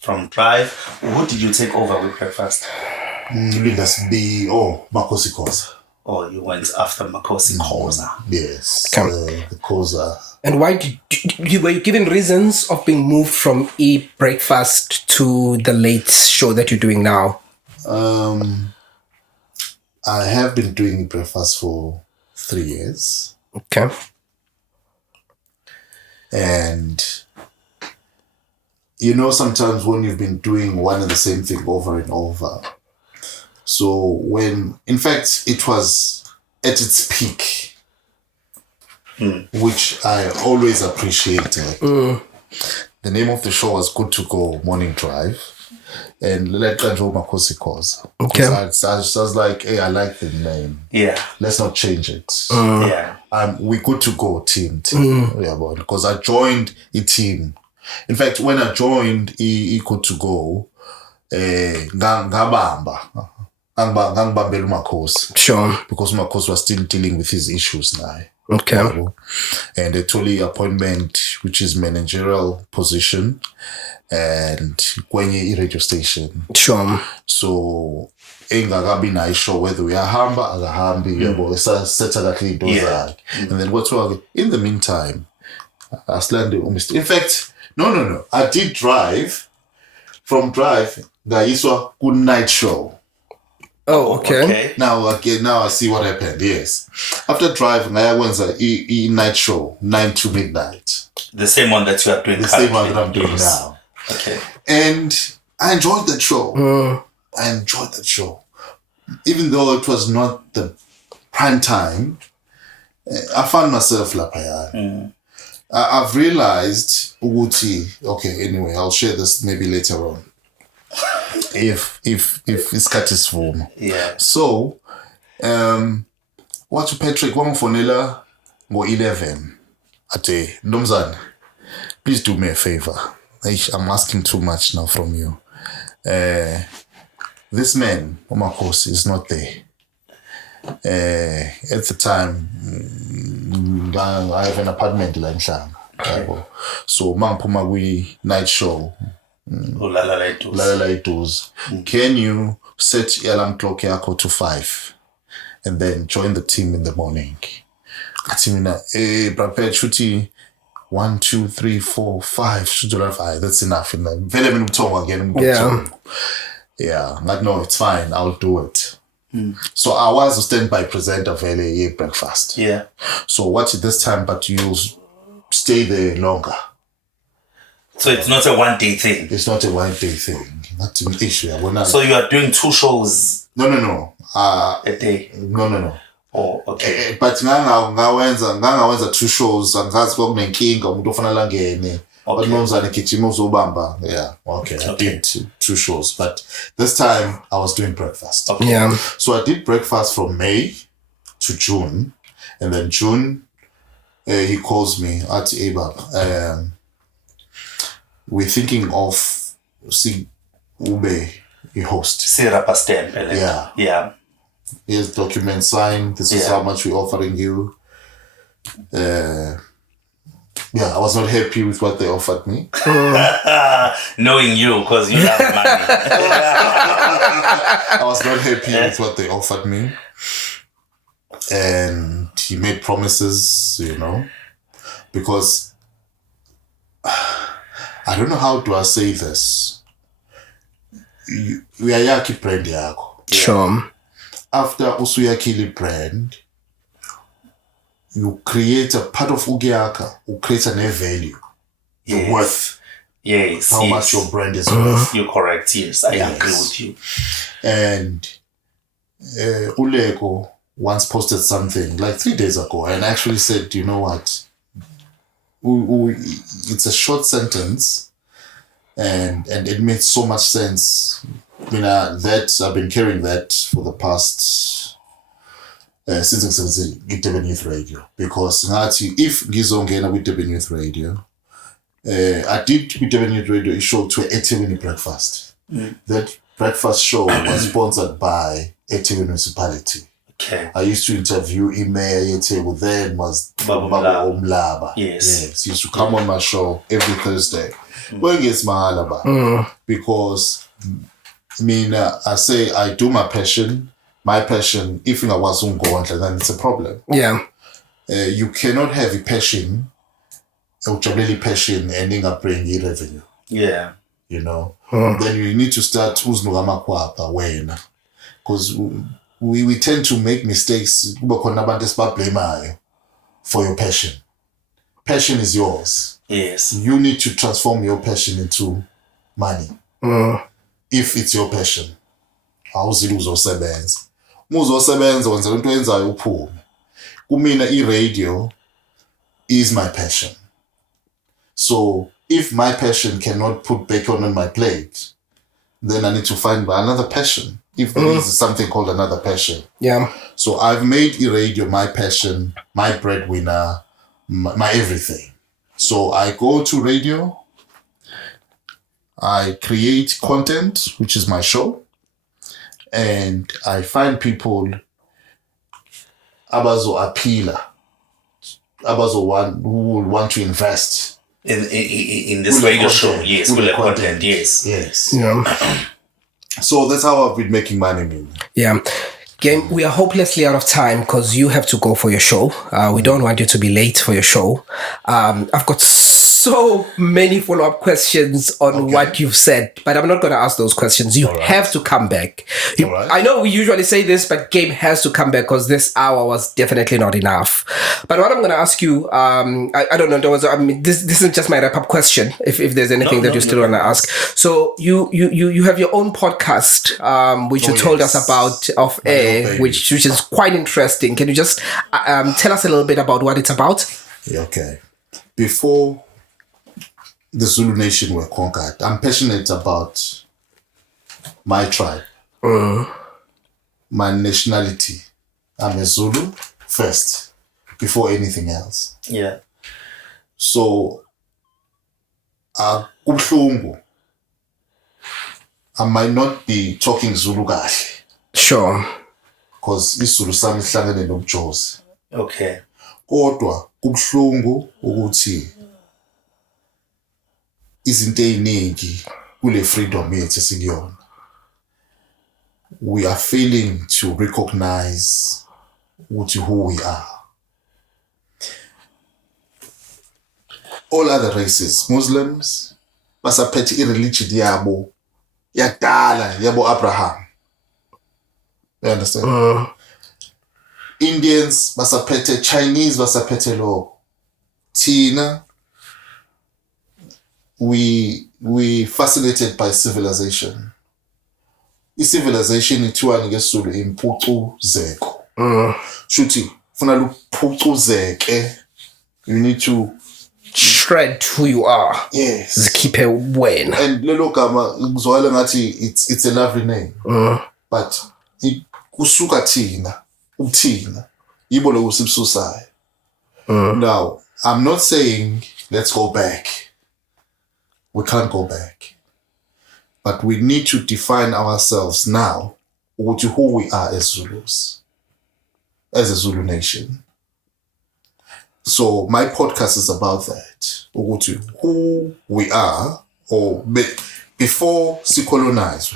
From drive, who did you take over with breakfast? Makosi Koza. Oh, you went after Makosi Koza. Yes. Okay. The Koza. And why were you given reasons of being moved from breakfast to the late show that you're doing now? I have been doing breakfast for 3 years. Okay. And sometimes when you've been doing one and the same thing over and over. So in fact, it was at its peak, which I always appreciated. The name of the show was Good to Go Morning Drive. And let Kanjo Makosi Koza. Okay. I was like, hey, I like the name. Yeah. Let's not change it. Yeah. We good to go team. Yeah, because I joined a team. In fact, when I joined Good to Go, ngabamba Makosi. Sure. Because Makosi was still dealing with his issues now. Okay. And a totally appointment, which is managerial position, and kwenye radio station. Sure. So engakabi na isho whether we ahamba akahambi yabo setha kahle into zakhe. And then what's wrong? In the meantime, in fact, no. I did drive. From drive, ngayiswa ku night show. Oh, okay. Now I see what happened. Yes. After drive, ngayakwenza a night show, 9 to midnight. The same one that you are doing. The same one that I'm doing now. Okay. And I enjoyed that show. I enjoyed that show. Even though it was not the prime time, I found myself lapayana. I've realized Uguti. Okay, anyway, I'll share this maybe later on. If it's cut his form. Yeah. So, what Patrick Wangfonela go 11. Ate Nomzan, please do me a favor. I'm asking too much now from you. This man, Omakos, is not there. At the time, I have an apartment in Shang. So, Mampumagui night show. Lalaitos. Can you set the alarm clock yako to 5 and then join the team in the morning? Prepare chuti 1, 2, 3, 4, 5. That's enough. Yeah. Like, no, it's fine. I'll do it. So I was a standby presenter for LA breakfast. Yeah. So watch it this time, but you'll stay there longer. So it's not a one-day thing. It's not a one-day thing. That's an issue. So you are doing 2 shows. No. A day. No. Oh, okay. But ngawenza 2 shows. Angazi kwakunenkinga umuntu ofanele angene. But nomzane gijima uzobamba. Yeah. Okay. I did 2 shows, but this time I was doing breakfast. Okay. Yeah. So I did breakfast from May to June, and then June he calls me at Abab. We're thinking of Ube, a host. Yeah. Here's document signed. This is how much we're offering you. I was not happy with what they offered me. Knowing you, because you have money. I was not happy with what they offered me. And he made promises, because I don't know how do I say this. We are yaki brand yako. Sure. After usuyakili brand, you create a part of Ugiaka, you create a value. Your worth. Yes. How much your brand is worth. You're correct, yes. I agree with you. And Uleko once posted something like 3 days ago and actually said, you know what? It's a short sentence and it made so much sense that I've been carrying that for the past since ngisebenze Durban Youth Radio, because ngathi if ngizongena with Durban Youth Radio, I did with Durban Youth Radio a show to eThekwini Breakfast. That breakfast show was sponsored by eThekwini Municipality. Okay. I used to interview Mayor yeThekwini, then was Baba Umlaba. Yes. He used to come on my show every Thursday. When gets my because I say I do my passion. My passion, if I wasn't going, then it's a problem. Yeah. You cannot have a passion, really passion, ending up bringing revenue. Yeah. You know? Then you need to start because we tend to make mistakes for your passion. Passion is yours. Yes. You need to transform your passion into money. If it's your passion. Uzosebenza wenzela into enzayo uphume. Kumina i-radio is my passion. So if my passion cannot put bacon on my plate, then I need to find another passion. If there is something called another passion. Yeah. So I've made radio my passion, my breadwinner, my everything. So I go to radio, I create content, which is my show, and I find people abazo appeala, abazo who will want to invest in this radio show. Yes, with the content. Yes. Yeah. So that's how I've been making money. Yeah. Game, we are hopelessly out of time because you have to go for your show. We don't want you to be late for your show. I've got so many follow-up questions on what you've said, but I'm not going to ask those questions. You have to come back. I know we usually say this, but Game has to come back because this hour was definitely not enough. But what I'm going to ask you, I don't know. This isn't just my wrap-up question. If there's anything that you still want to ask, so you have your own podcast, which you told us about off air, which is quite interesting. Can you just tell us a little bit about what it's about? Yeah, okay. Before the Zulu nation were conquered, I'm passionate about my tribe, my nationality. I'm a Zulu first, before anything else. Yeah. So, kubuhlungu, I might not be talking Zulu kahle. Sure. Because isiZulu sami sihlangene nobujozi. Okay. Kodwa kubuhlungu ukuthi izinto eziningi kule freedom yethu sikuyona. We are failing to recognize who we are. All other races, Muslims, basaphethe ireligion yabo yakudala yabo Abraham. You understand? Indians basaphethe, Chinese basaphethe lo. Tina, we fascinated by civilization. Civilization ithiwa ngesizulu impucuzeko. Shuthi funa luphucuzeke, you need to shred who you are. Yes. Zikhiphe wena. And lelo gama ngizwala ngathi it's a lovely name. But kusuka thina, uthina, yibo lo sibususayo. Now, I'm not saying let's go back. We can't go back. But we need to define ourselves now who we are as Zulus, as a Zulu nation. So my podcast is about that. Who we are, or before we colonized,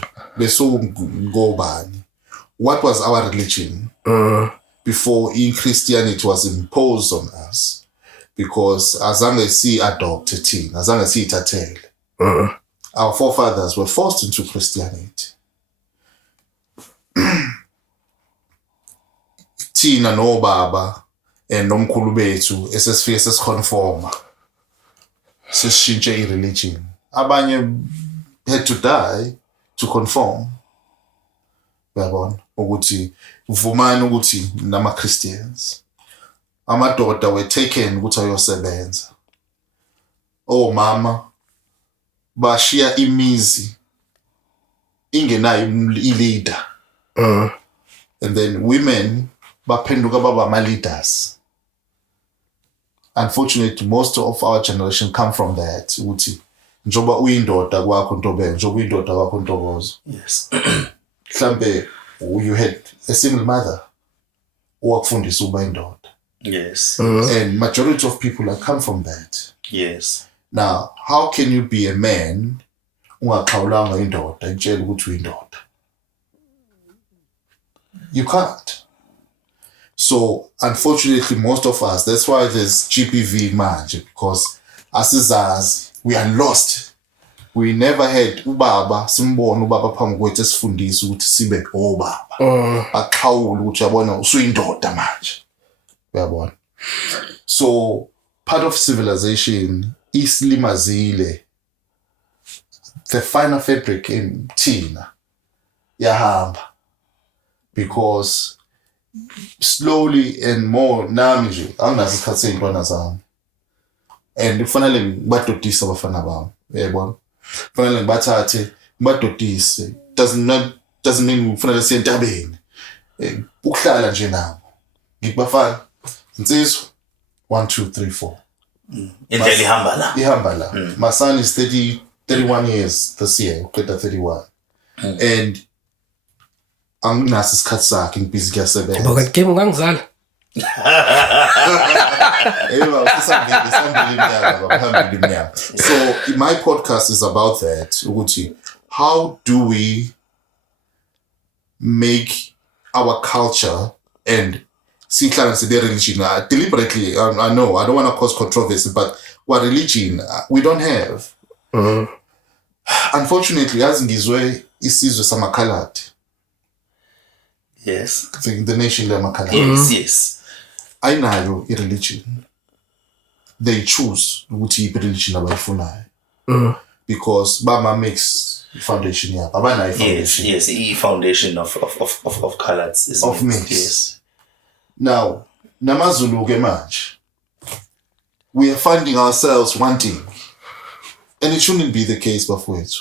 what was our religion before Christianity was imposed on us? Because azange si adopted, azange si tatele. Our forefathers were forced into Christianity. Tina no baba and nomkhulu bethu esesifike sesiconforma. Sesishintshe ireligion. Abanye had to die to conform. Uyabona ukuthi uvumani ukuthi nama Christians. Amadoda were taken ukuthi ayosebenza. Oh mama bashiya imizi ingenayo i-leader. And then women baphenduka baba ama-leaders. Unfortunately, most of our generation come from that. Ukuthi njoba uyindoda kwakho Ntobeko, njoba uyindoda kwakho Ntokozo. Yes. Mhlambe you had a single mother owakufundisa ukuba indoda. Yes. And majority of people have come from that. Yes. Now, how can you be a man ungaxhawulanga indoda ikutshela ukuthi uyindoda? You can't. So, unfortunately, most of us, that's why there's GPV manje, because asizazi, we are lost. We never had ubaba, simbona ubaba phambi kwethu esifundisa ukuthi sibe obaba. Aqhawule ukuthi yabona usuyindoda manje. Uyabona? So, part of civilization islimazile the finer fabric in thina yahamba, because slowly and more nami nje anginazi isikhathi seyintwana zami, and kufanele ngibadodise abafana bami, uyabona, kufanele ngibathathe ngibadodise. Doesn't mean kufanele siye entabeni, ukuhlala nje nabo ngikubafana insizwa 1 2 3 4 indlela ihamba la. My son is 31 years this year, uqeda 31. And anginaso isikhathi sakhe, ngibhizi kuyasebenza. Ngoba game ungangizala. So my podcast is about that. Ukuthi, how do we make our culture and sihlanganise the religion deliberately? I know I don't want to cause controversy, but what religion we don't have. Unfortunately, as ngizwe isizwe samakhaladi. Yes. The nation lamakhaladi. Yes. Ayinayo i-religion. They choose ukuthi iphi religion abayifunayo. Because bama makes foundation yabo. Abanayo foundation. Yes, foundation of colors is of mix. Yes. Now, namaZulu ke manje, we are finding ourselves wanting, and it shouldn't be the case, bafowethu.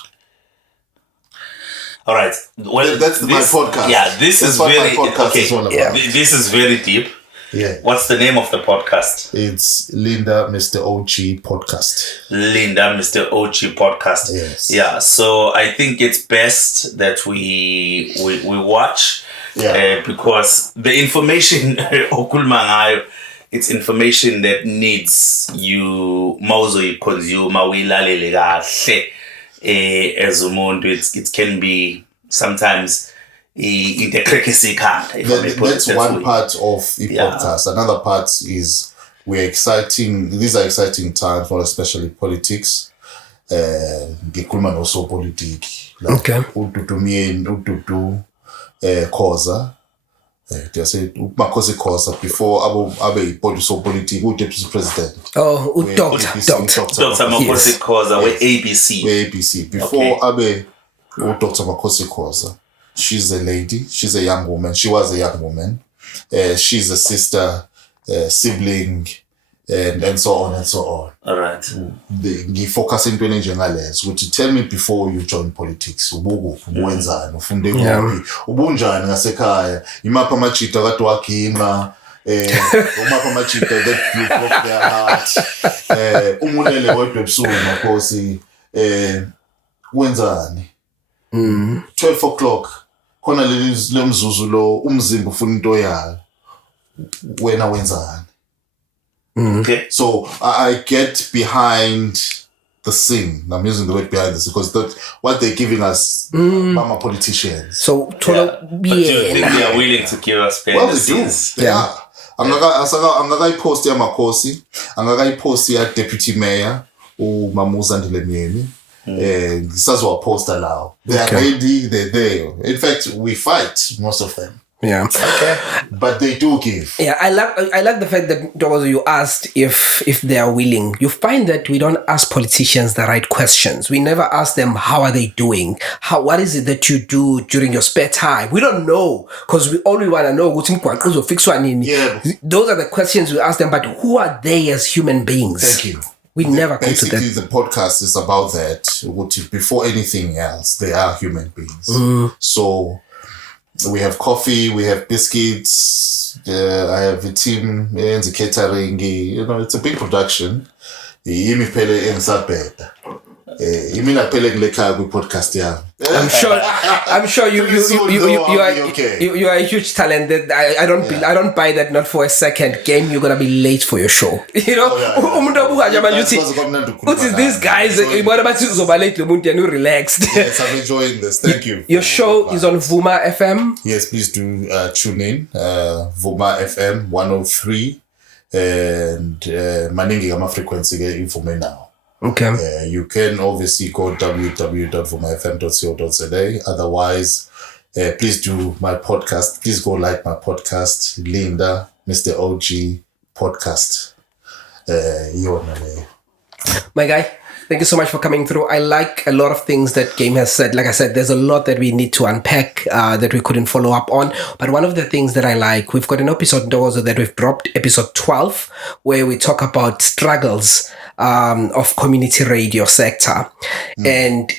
All right. Well, that's my podcast. Yeah, this that's is what very my podcast okay. is all about. Yeah. This is very deep. Yeah. What's the name of the podcast? It's Linda Mr. OG Podcast. Linda Mr. OG Podcast. Yes. Yeah. So I think it's best that we watch. Yeah. Because the information okhuluma ngayo, it's information that needs you mawuzo consume uyilalele kahle as umuntu. It can be sometimes That's one part of the podcast. Another part is these are exciting times, more especially politics. Ngikhuluma also politics. Okay. Ududu Khoza. They say Makosi Khoza before abe political politics, deputy president. Oh, Dr. Makosi Khoza with ABC. ABC. Before abe Dr. Makosi Khoza. She's a lady. She's a young woman. She was a young woman. She's a sister, sibling, and so on and so on. All right. Focus into njengalezo. Would you tell me before you join politics? Ubuwenzani? Ufunde kuphi? Ubunjani ngasekhaya? Imapha amachita kade wakima? Umapha amachita that you broke their heart? Umulele wedwa ebusuku Makhosi. Wenzani? 12 o'clock. Khona le mzuzu lo umzimba ufuna into yayo. Wena wenzani? Okay. So I get behind the scene. I'm using the word behind this because that's what they're giving us, mama politicians. So, but do you think they are willing to give us behind the scenes? Yeah. Angakayiposti yamakhosi, angakayiposti ya deputy mayor uMamuza Ndilemyeni. Poster now. They are ready, they're there. In fact, we fight most of them. Yeah. Okay. But they do give. Yeah, I like the fact that you asked if they are willing. You find that we don't ask politicians the right questions. We never ask them how are they doing? What is it that you do during your spare time? We don't know because all we want to know. Yeah. Those are the questions we ask them. But who are they as human beings? Thank you. We never go to that. Basically, the podcast is about that. Before anything else, they are human beings. So we have coffee, we have biscuits. I have a team, the catering. It's a big production. Podcast, yeah. I'm sure you are a huge talent. That I don't buy that not for a second. Game, you're gonna be late for your show. These guys, relaxed. Yes, I'm enjoying this. Thank you. Your show is on Vuma FM. Yes, please do tune in. Vuma FM 103 and maningi ama frequency info now. Okay. You can obviously go www.vumafm.co.za. Otherwise, please do my podcast. Please go like my podcast, Linda, Mr. OG podcast. My guy, thank you so much for coming through. I like a lot of things that Game has said. Like I said, there's a lot that we need to unpack that we couldn't follow up on. But one of the things that I like, we've got an episode also that we've dropped, episode 12, where we talk about struggles of community radio sector. And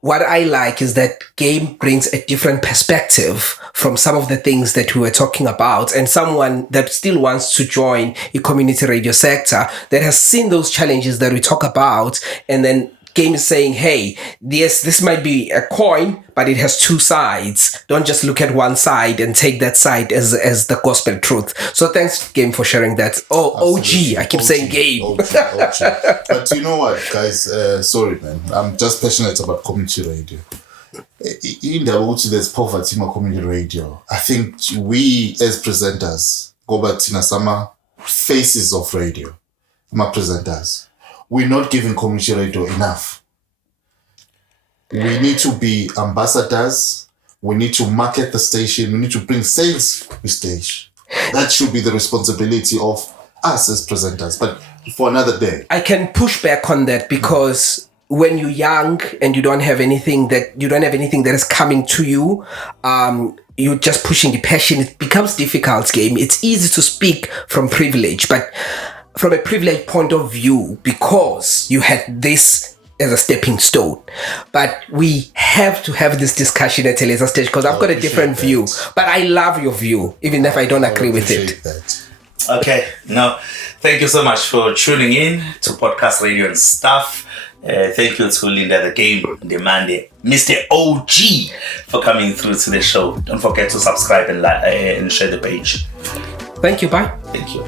what I like is that Game brings a different perspective from some of the things that we were talking about, and someone that still wants to join a community radio sector that has seen those challenges that we talk about, and then Game is saying, hey, yes, this might be a coin, but it has two sides. Don't just look at one side and take that side as the gospel truth. So thanks, Game, for sharing that. Oh, absolutely. OG, I keep saying Game. OG. But you know what, guys? Sorry, man. I'm just passionate about community radio. In the world, there's poverty in community radio. I think we, as presenters, go back to some faces of radio, my presenters. We're not giving community radio enough. We need to be ambassadors. We need to market the station. We need to bring sales to the station. That should be the responsibility of us as presenters. But for another day. I can push back on that because when you're young and you don't have anything that is coming to you, you're just pushing the passion. It becomes difficult, Game. It's easy to speak from privilege, but from a privileged point of view, because you had this as a stepping stone. But we have to have this discussion at a later stage because I've got a different view. But I love your view, even if I don't agree with it. Okay, no, thank you so much for tuning in to Podcast Radio and Stuff. Thank you to Linda the Game, Ndimande, Mr. OG for coming through to the show. Don't forget to subscribe and share the page. Thank you, bye. Thank you.